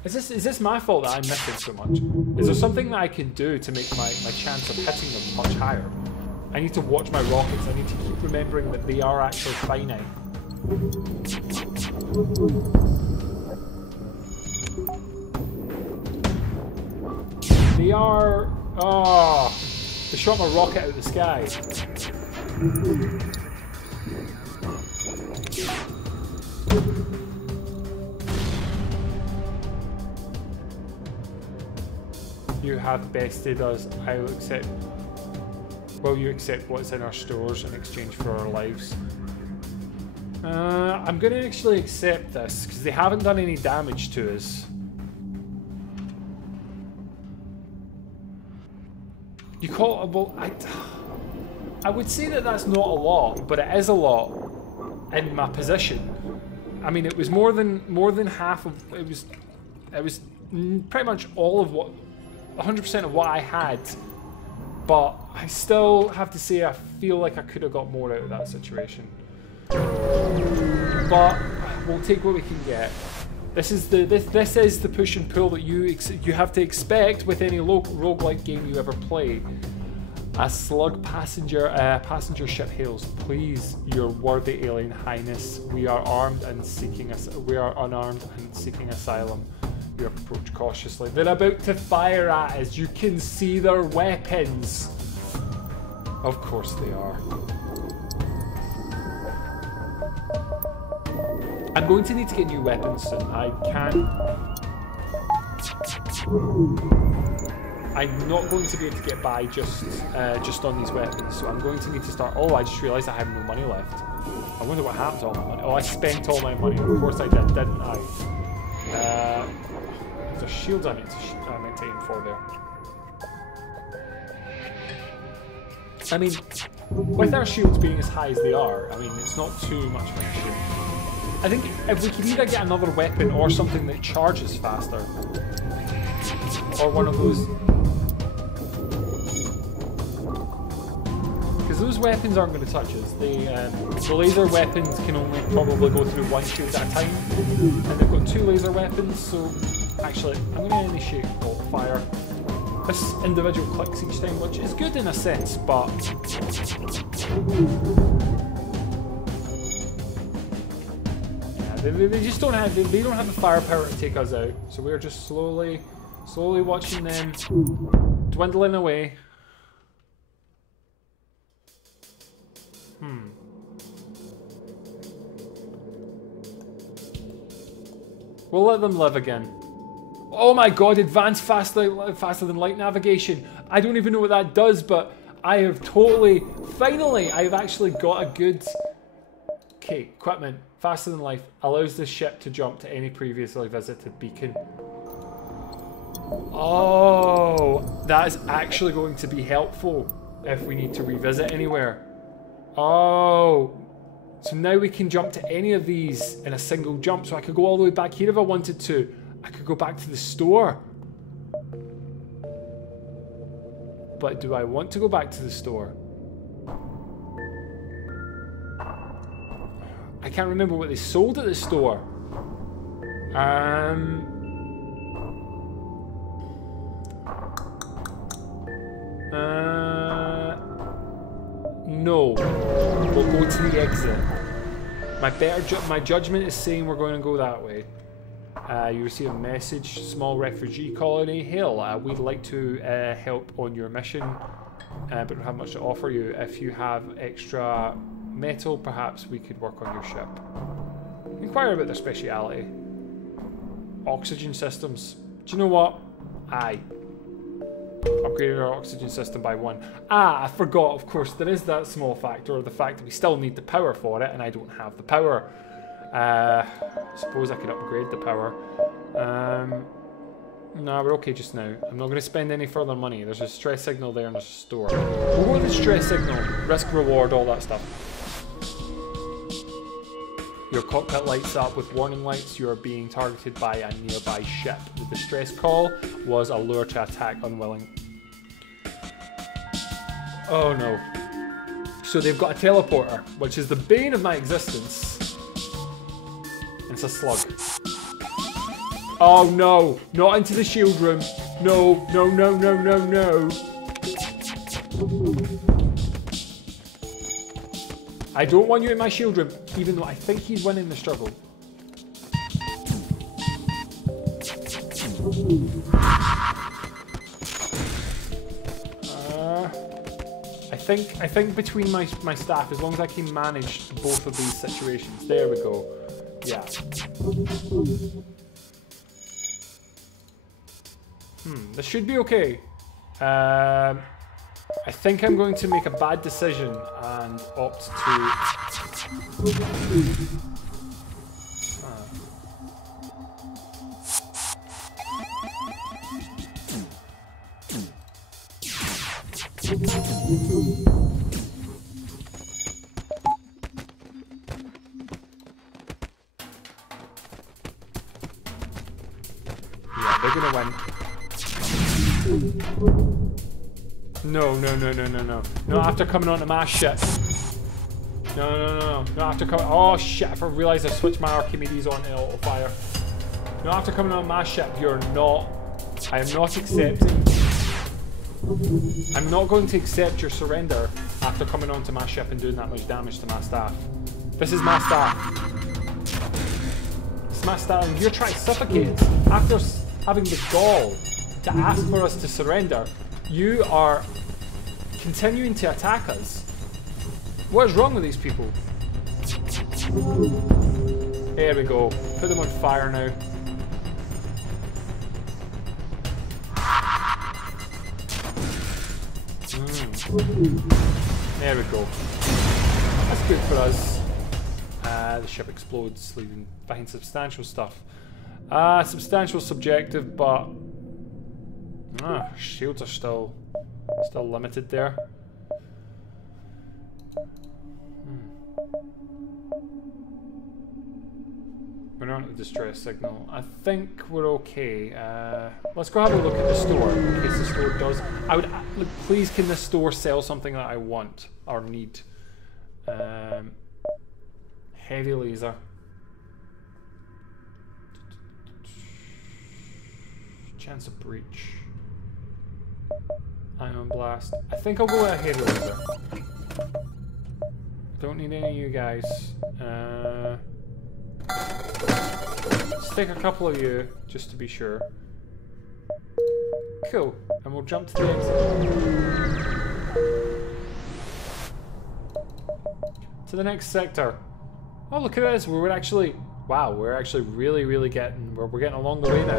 Is this my fault that I'm missing so much? Is there something that I can do to make my chance of hitting them much higher? I need to watch my rockets. I need to keep remembering that they are actually finite. They are... Oh! They shot my rocket out of the sky. You have bested us. I will accept... Will you accept what's in our stores in exchange for our lives? I'm going to actually accept this, because they haven't done any damage to us. You call it... Well, I would say that that's not a lot, but it is a lot in my position. I mean, it was more than half of... It was pretty much all of what... 100% of what I had. But I still have to say I feel like I could have got more out of that situation. But we'll take what we can get. This is the push and pull that you have to expect with any roguelike game you ever play. A slug passenger ship hails. Please, your worthy alien highness. We are unarmed and seeking asylum. You approach cautiously. They're about to fire at us. You can see their weapons. Of course they are. I'm going to need to get new weapons soon. I'm not going to be able to get by just on these weapons, so I'm going to need to start... Oh, I just realised I have no money left. I wonder what happened to all my money. Oh, I spent all my money. Of course I did, didn't I? There's shields I meant to aim for there. I mean, with our shields being as high as they are, I mean, it's not too much of an issue. I think if we could either get another weapon or something that charges faster. Or one of those... Because those weapons aren't going to touch us. The laser weapons can only probably go through one shield at a time. And they've got 2 laser weapons, so... Actually, I'm going to initiate bolt fire. This individual clicks each time, which is good in a sense, but... They just don't have they don't have the firepower to take us out, so we're just slowly watching them dwindling away. We'll let them live again. Oh my god, advanced faster than light navigation. I don't even know what that does, but I have finally, I've actually got a good... Okay, equipment. Faster than light allows the ship to jump to any previously visited beacon. Oh, that is actually going to be helpful if we need to revisit anywhere. Oh, so now we can jump to any of these in a single jump. So I could go all the way back here if I wanted to. I could go back to the store. But do I want to go back to the store? I can't remember what they sold at the store. No. We'll go to the exit. My judgment is saying we're going to go that way. You receive a message, small refugee colony. Hail, we'd like to help on your mission, but don't have much to offer you. If you have extra metal, perhaps we could work on your ship. Inquire about their speciality. Oxygen systems. Do you know what? Aye. Upgraded our oxygen system by 1. Ah, I forgot, of course, there is that small factor of the fact that we still need the power for it, and I don't have the power. Suppose I could upgrade the power. No, we're okay just now. I'm not going to spend any further money. There's a stress signal there and there's a store. We'll go with the stress signal. Risk, reward, all that stuff. Your cockpit lights up with warning lights. You are being targeted by a nearby ship. The distress call was a lure to attack unwilling. Oh no. So they've got a teleporter, which is the bane of my existence. It's a slug. Oh no, not into the shield room. No, no, no, no, no, no. I don't want you in my shield room, even though I think he's winning the struggle. I think between my staff, as long as I can manage both of these situations. There we go. Yeah. This should be okay. I think I'm going to make a bad decision and opt to... Yeah, they're gonna win. No, no, no, no, no, no. Not after coming onto my ship. No, no, no, no. Not after coming... Oh, shit. I realised I switched my Archimedes on to auto fire. Not after coming on my ship. You're not... I am not accepting... I'm not going to accept your surrender after coming onto my ship and doing that much damage to my staff. This is my staff. It's my staff, and you're trying to suffocate us. After having the gall to ask for us to surrender, you are continuing to attack us. What is wrong with these people? There we go. Put them on fire now. There we go. That's good for us. The ship explodes, leaving behind substantial stuff. Substantial subjective, but shields are still limited there. We're not at the distress signal. I think we're okay. Let's go have a look at the store in case the store does. I would look, please. Can the store sell something that I want or need? Heavy laser. Chance of breach. Ion blast. I think I'll go with a heavy laser. Don't need any of you guys. Let's take a couple of you, just to be sure. Cool. And we'll jump to the exit. To the next sector. Oh, look at this. We're actually... Wow, we're actually really getting... We're getting along the way now.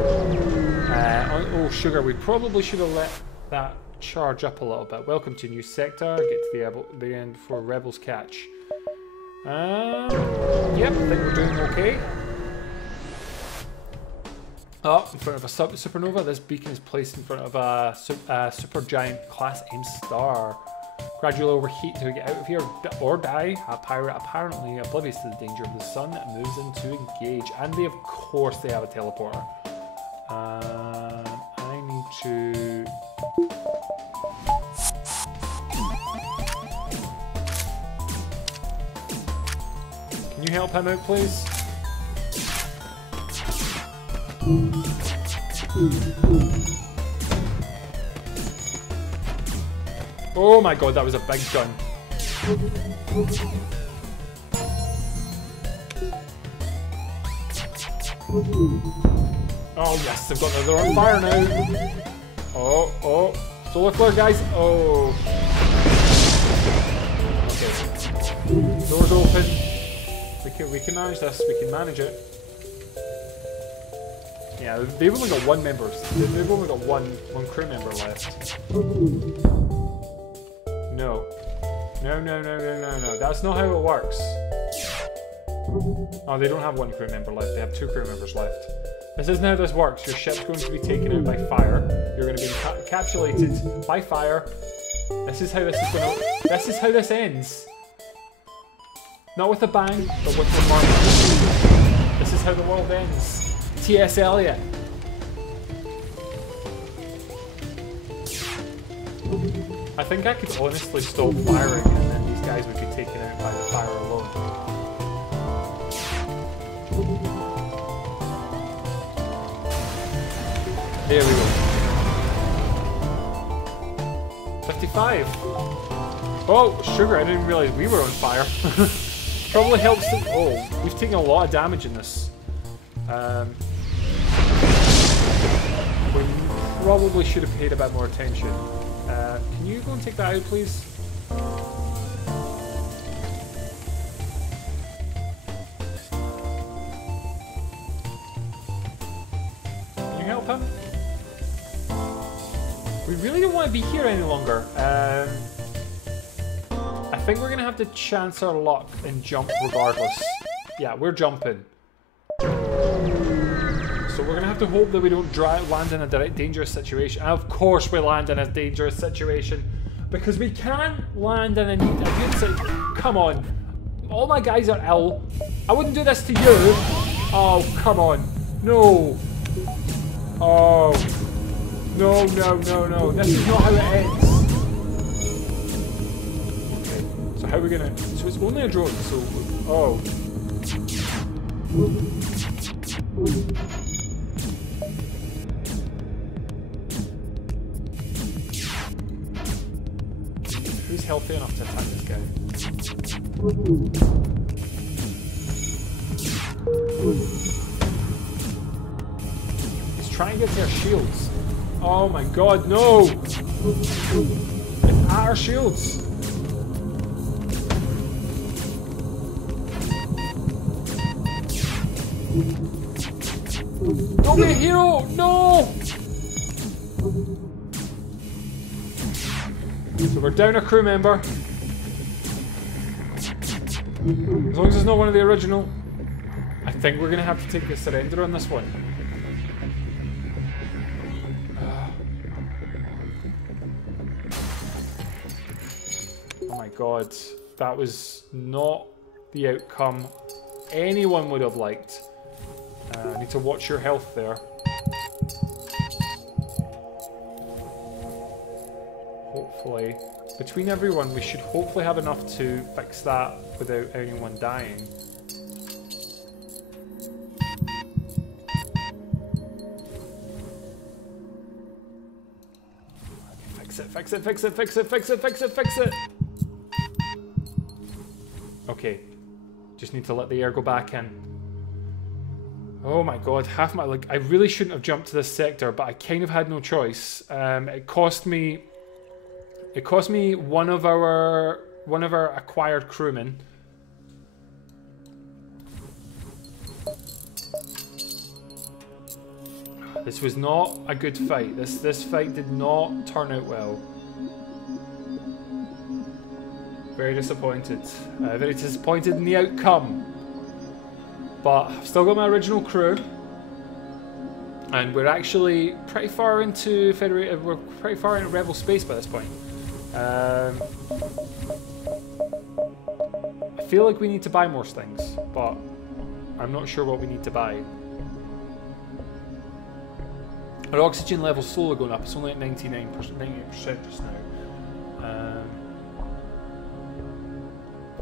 Oh, sugar. We probably should have let that charge up a little bit. Welcome to new sector. Get to the end before rebels catch. Yep, I think we're doing okay. Oh, in front of a supernova. This beacon is placed in front of a super giant class M star. Gradually overheat to get out of here or die. A pirate apparently oblivious to the danger of the sun moves in to engage. And they, of course, they have a teleporter. I need to... Can you help him out, please? Oh my god, that was a big gun. Oh yes, they've got they're on fire now. Oh, solar flare, guys. Oh. Okay. Doors open. We can manage this. We can manage it. Yeah, they've only got one member. They've only got one crew member left. No. No. That's not how it works. Oh, they don't have one crew member left. They have 2 crew members left. This isn't how this works. Your ship's going to be taken out by fire. You're going to be encapsulated by fire. This is how this is going to... This is how this ends. Not with a bang, but with the murmur. This is how the world ends. T.S. Eliot. I think I could honestly stop firing and then these guys would be taken out by the fire alone. There we go. 55. Oh, sugar, I didn't realize we were on fire. Probably helps them. Oh, we've taken a lot of damage in this. We probably should have paid a bit more attention. Can you go and take that out, please? Can you help him? We really don't want to be here any longer. I think we're going to have to chance our luck and jump regardless. Yeah, we're jumping. So we're going to have to hope that we don't land in a dangerous situation. And of course we land in a dangerous situation. Because we can't land in a good situation. Come on. All my guys are ill. I wouldn't do this to you. Oh, come on. No. Oh. No. This is not how it ends. Okay. So how are we going to... So it's only a drone, so... Oh. Who's healthy enough to attack this guy? He's trying to get to our shields. Oh my god, no! It's at our shields! Don't be a hero! No! So we're down a crew member. As long as it's not one of the original. I think we're going to have to take the surrender on this one. Oh my god. That was not the outcome anyone would have liked. I need to watch your health there. Hopefully, between everyone, we should hopefully have enough to fix that without anyone dying. Fix it, fix it, fix it, fix it, fix it, fix it! Okay. Just need to let the air go back in. Oh my god, half my... Like, I really shouldn't have jumped to this sector, but I kind of had no choice. It cost me one of our acquired crewmen. This was not a good fight. This fight did not turn out well. Very disappointed. Very disappointed in the outcome. But I've still got my original crew. And we're actually pretty far into we're pretty far into Rebel space by this point. I feel like we need to buy more things, but I'm not sure what we need to buy. Our oxygen level's slowly going up. It's only at 98% just now.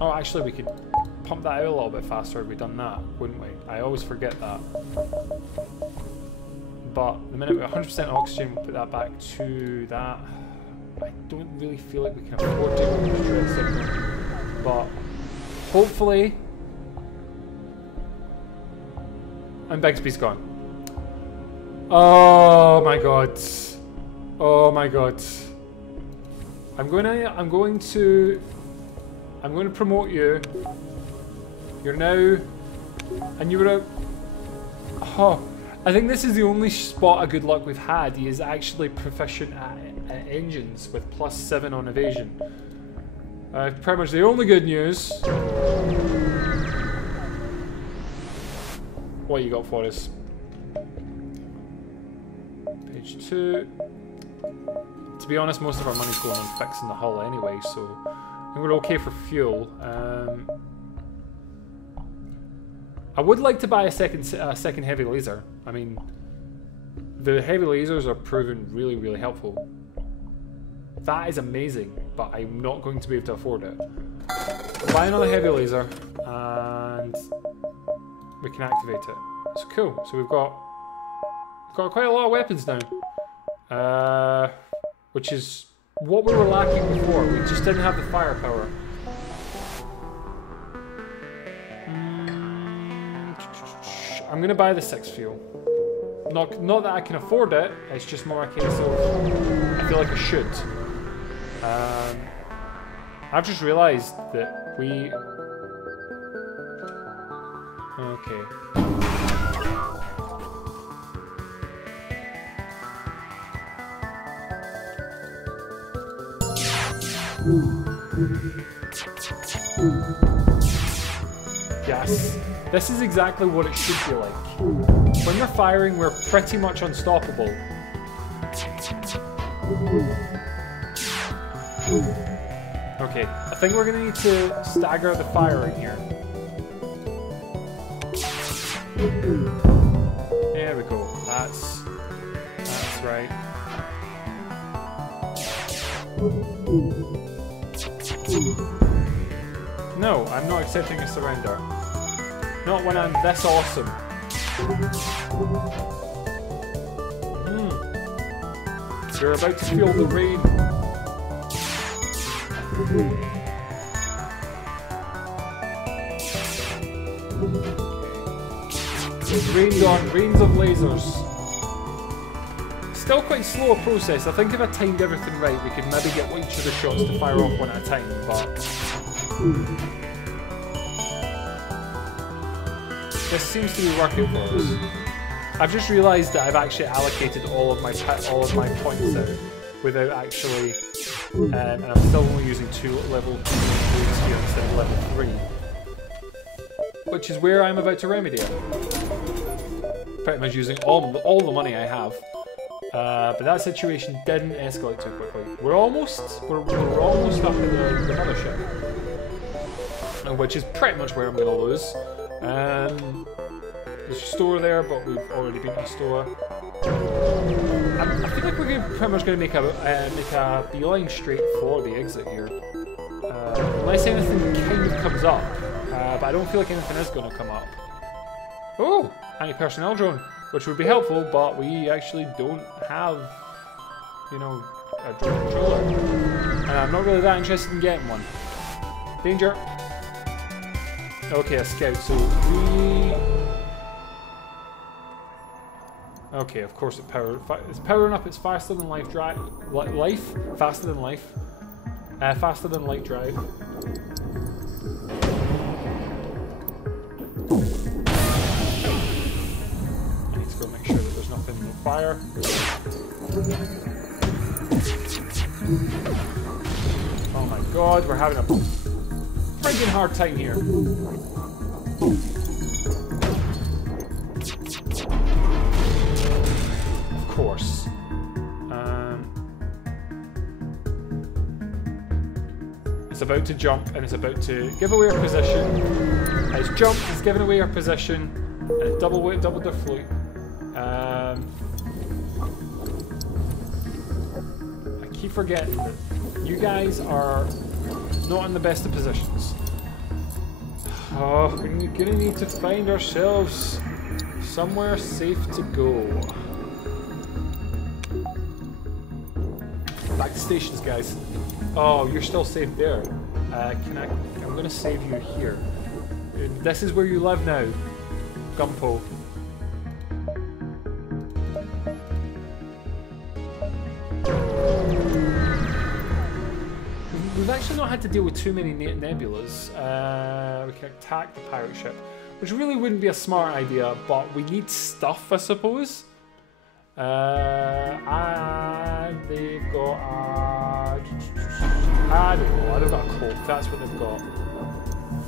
Oh, actually, we could pump that out a little bit faster if we'd done that, wouldn't we? I always forget that. But the minute we're 100% oxygen, we'll put that back to that. I don't really feel like we can afford to go with the red signal. But hopefully... And Bigsby's gone. Oh my god. Oh my god. I'm going to promote you. You're now... And you were a... Oh, I think this is the only spot of good luck we've had. He is actually proficient at engines with +7 on evasion. Pretty much the only good news. What you got for us? Page 2. To be honest, most of our money's going on fixing the hull anyway, so I think we're okay for fuel. I would like to buy a second heavy laser. I mean, the heavy lasers are proven really, really helpful. That is amazing, but I'm not going to be able to afford it. Buy another heavy laser, and we can activate it. It's cool. So we've got quite a lot of weapons now, which is what we were lacking before. We just didn't have the firepower. I'm gonna buy the 6 fuel. Not that I can afford it. It's just more a case of I feel like I should. I've just realised that we... Okay. Yes. This is exactly what it should be like. When we're firing, we're pretty much unstoppable. Okay, I think we're gonna need to stagger the firing here. There we go. That's right. No, I'm not accepting a surrender. Not when I'm this awesome. You're about to feel the rain. Rains of lasers. Still quite slow a process. I think if I timed everything right, we could maybe get each of the shots to fire off one at a time, but... This seems to be working for us. I've just realised that I've actually allocated all of my points out without actually, and I'm still only using 2 level 2 here instead of level 3, which is where I'm about to remedy it. Pretty much using all the money I have, but that situation didn't escalate too quickly. We're almost up in the mothership, which is pretty much where I'm going to lose. there's a store there, but we've already been to the store. I feel like we're pretty much going to make a beeline straight for the exit here. Unless anything kind of comes up. But I don't feel like anything is going to come up. Oh! Anti-personnel drone. Which would be helpful, but we actually don't have, you know, a drone controller. And I'm not really that interested in getting one. Danger! Okay, a scout, so we... Okay, of course it's powering up, it's faster than life drive. Faster than life. Faster than light drive. I need to go make sure that there's nothing on fire. Oh my god, we're having a friggin' hard time here. Of course. It's about to jump and it's about to give away our position. It's jumped, it's given away our position, and it doubled their fleet. I keep forgetting that you guys are not in the best of positions. Oh, we're gonna need to find ourselves somewhere safe to go. Back to stations, guys. Oh, you're still safe there. I'm gonna save you here. This is where you live now, Gumpo. We've actually not had to deal with too many nebulas. We can attack the pirate ship, which really wouldn't be a smart idea, but we need stuff, I suppose. And they've got a... I don't know, they've got a cloak, that's what they've got.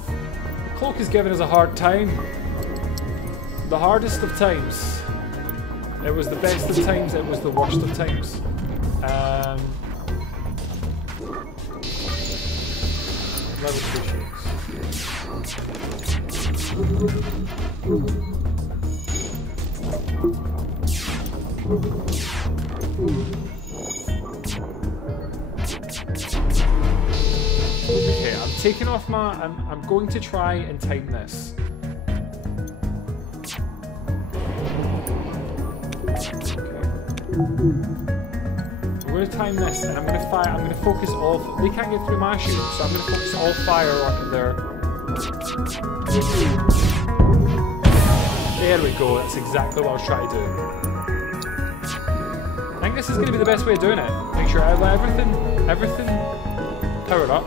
The cloak is giving us a hard time. The hardest of times. It was the best of times, it was the worst of times. Level 2 ships. Okay, I'm taking off my... I'm going to try and time this. Okay. I'm going to time this, and I'm going to fire. I'm going to focus all. They can't get through my shield, so I'm going to focus all fire onto their. There we go. That's exactly what I was trying to do. I think this is going to be the best way of doing it. Make sure I let everything powered up.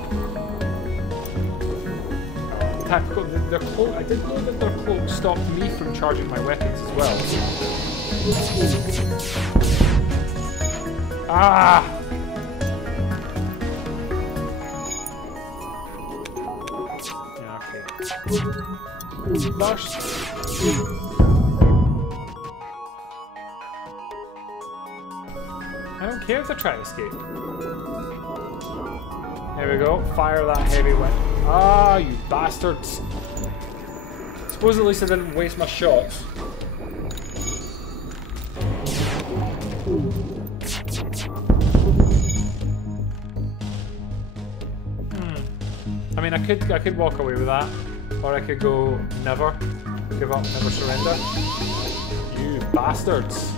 Their cloak. I didn't know that their cloak stopped me from charging my weapons as well. Ah! Yeah, okay. Burst. I don't care if they try to escape. There we go. Fire that heavy weapon. Ah, you bastards. Suppose at least I didn't waste my shots. I mean, I could walk away with that, or I could go never, give up, never surrender. You bastards!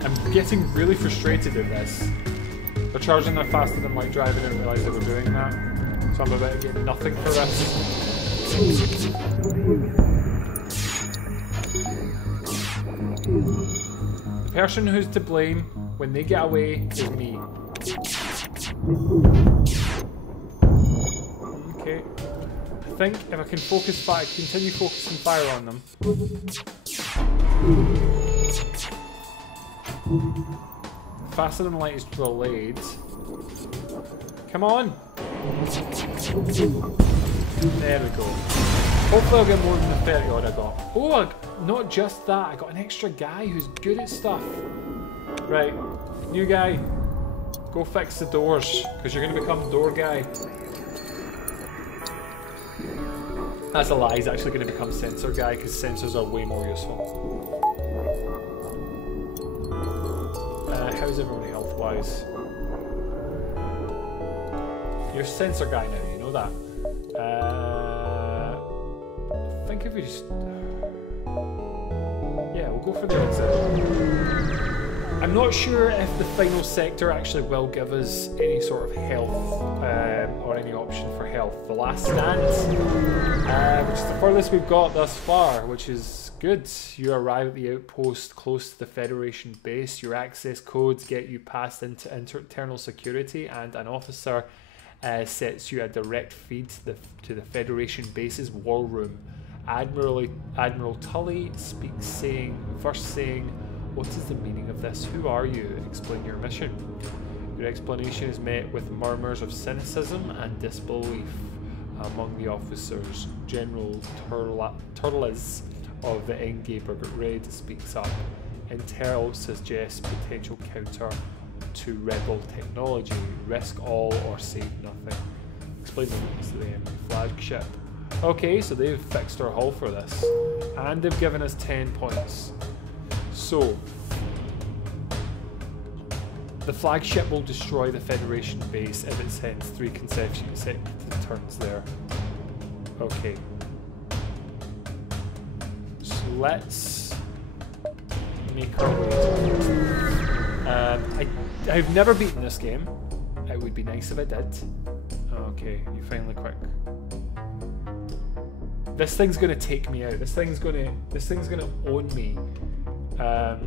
I'm getting really frustrated at this. They're charging their faster than light drive and I didn't realise they were doing that. So I'm about to get nothing for this. The person who's to blame when they get away is me. Okay. I think if I can continue focusing fire on them. Faster than light is delayed. Come on! There we go. Hopefully I'll get more than the 30 odd I got. Oh, not just that, I got an extra guy who's good at stuff. Right, new guy, go fix the doors, because you're going to become door guy. That's a lie, he's actually going to become sensor guy, because sensors are way more useful. How's everyone health-wise? You're sensor guy now, you know that. I think if we just... Yeah, we'll go for the exit. I'm not sure if the final sector actually will give us any sort of health or any option for health. The last stand, which is the furthest we've got thus far, which is good. You arrive at the outpost close to the Federation base. Your access codes get you passed into internal security, and an officer sets you a direct feed to the Federation base's war room. Admiral Tully speaks, first saying, "What is the meaning of this? Who are you? Explain your mission." Your explanation is met with murmurs of cynicism and disbelief among the officers. General Turles of the Engaber Brigade speaks up. Intel suggests potential counter to rebel technology. Risk all or save nothing. Explain the weakness of the enemy flagship. Okay, so they've fixed our hull for this. And they've given us 10 points. So, the flagship will destroy the Federation base if it sends 3 consecutive turns there. Okay. So let's make our way to it. I've never beaten this game. It would be nice if I did. Okay, you finally quick. This thing's gonna take me out. This thing's gonna own me. Of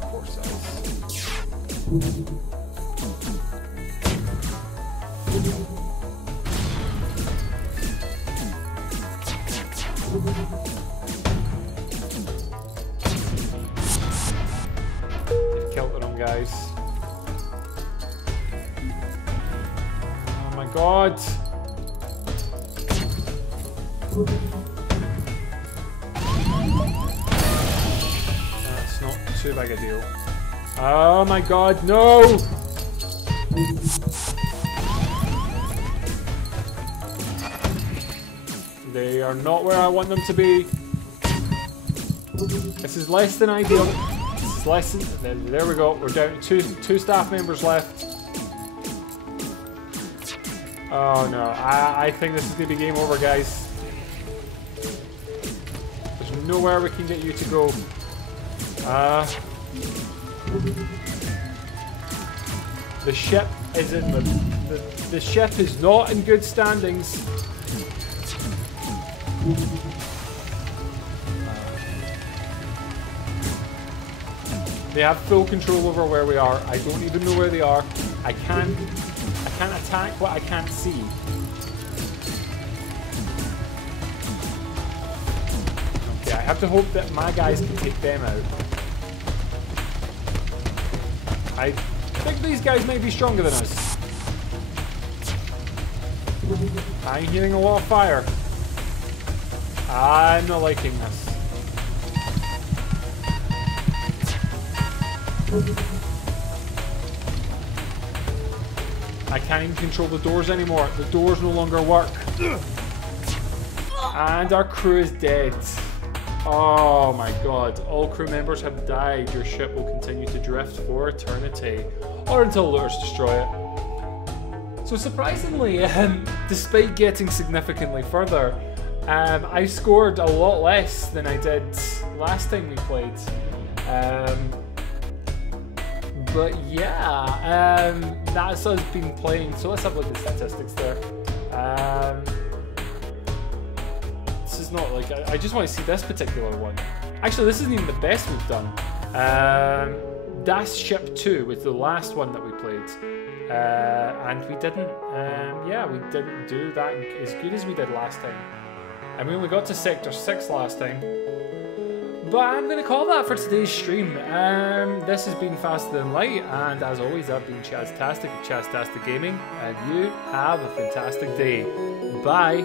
course I is. Killed them, guys. Oh my god. That's not too big a deal. Oh my god, no! They are not where I want them to be. This is less than ideal. This is less than... There we go. We're down to two staff members left. Oh no. I think this is going to be game over, guys. There's nowhere we can get you to go. The ship is in the ship is not in good standings. They have full control over where we are. I don't even know where they are. I can't attack what I can't see. Okay, I have to hope that my guys can take them out. I think these guys might be stronger than us. I'm hearing a lot of fire. I'm not liking this. I can't even control the doors anymore. The doors no longer work. And our crew is dead. Oh my god. All crew members have died. Your ship will continue to drift for eternity. Or until looters destroy it. So surprisingly, despite getting significantly further, I scored a lot less than I did last time we played. But yeah, that's us been playing. So let's have a look at the statistics there. This is not like, I just want to see this particular one. Actually, this isn't even the best we've done. Das Ship 2 was the last one that we played. And we didn't, yeah, we didn't do that as good as we did last time. And we only got to Sector 6 last time. But I'm going to call that for today's stream. This has been Faster Than Light, and as always, I've been Chastastic of Chastastic Gaming, and you have a fantastic day. Bye.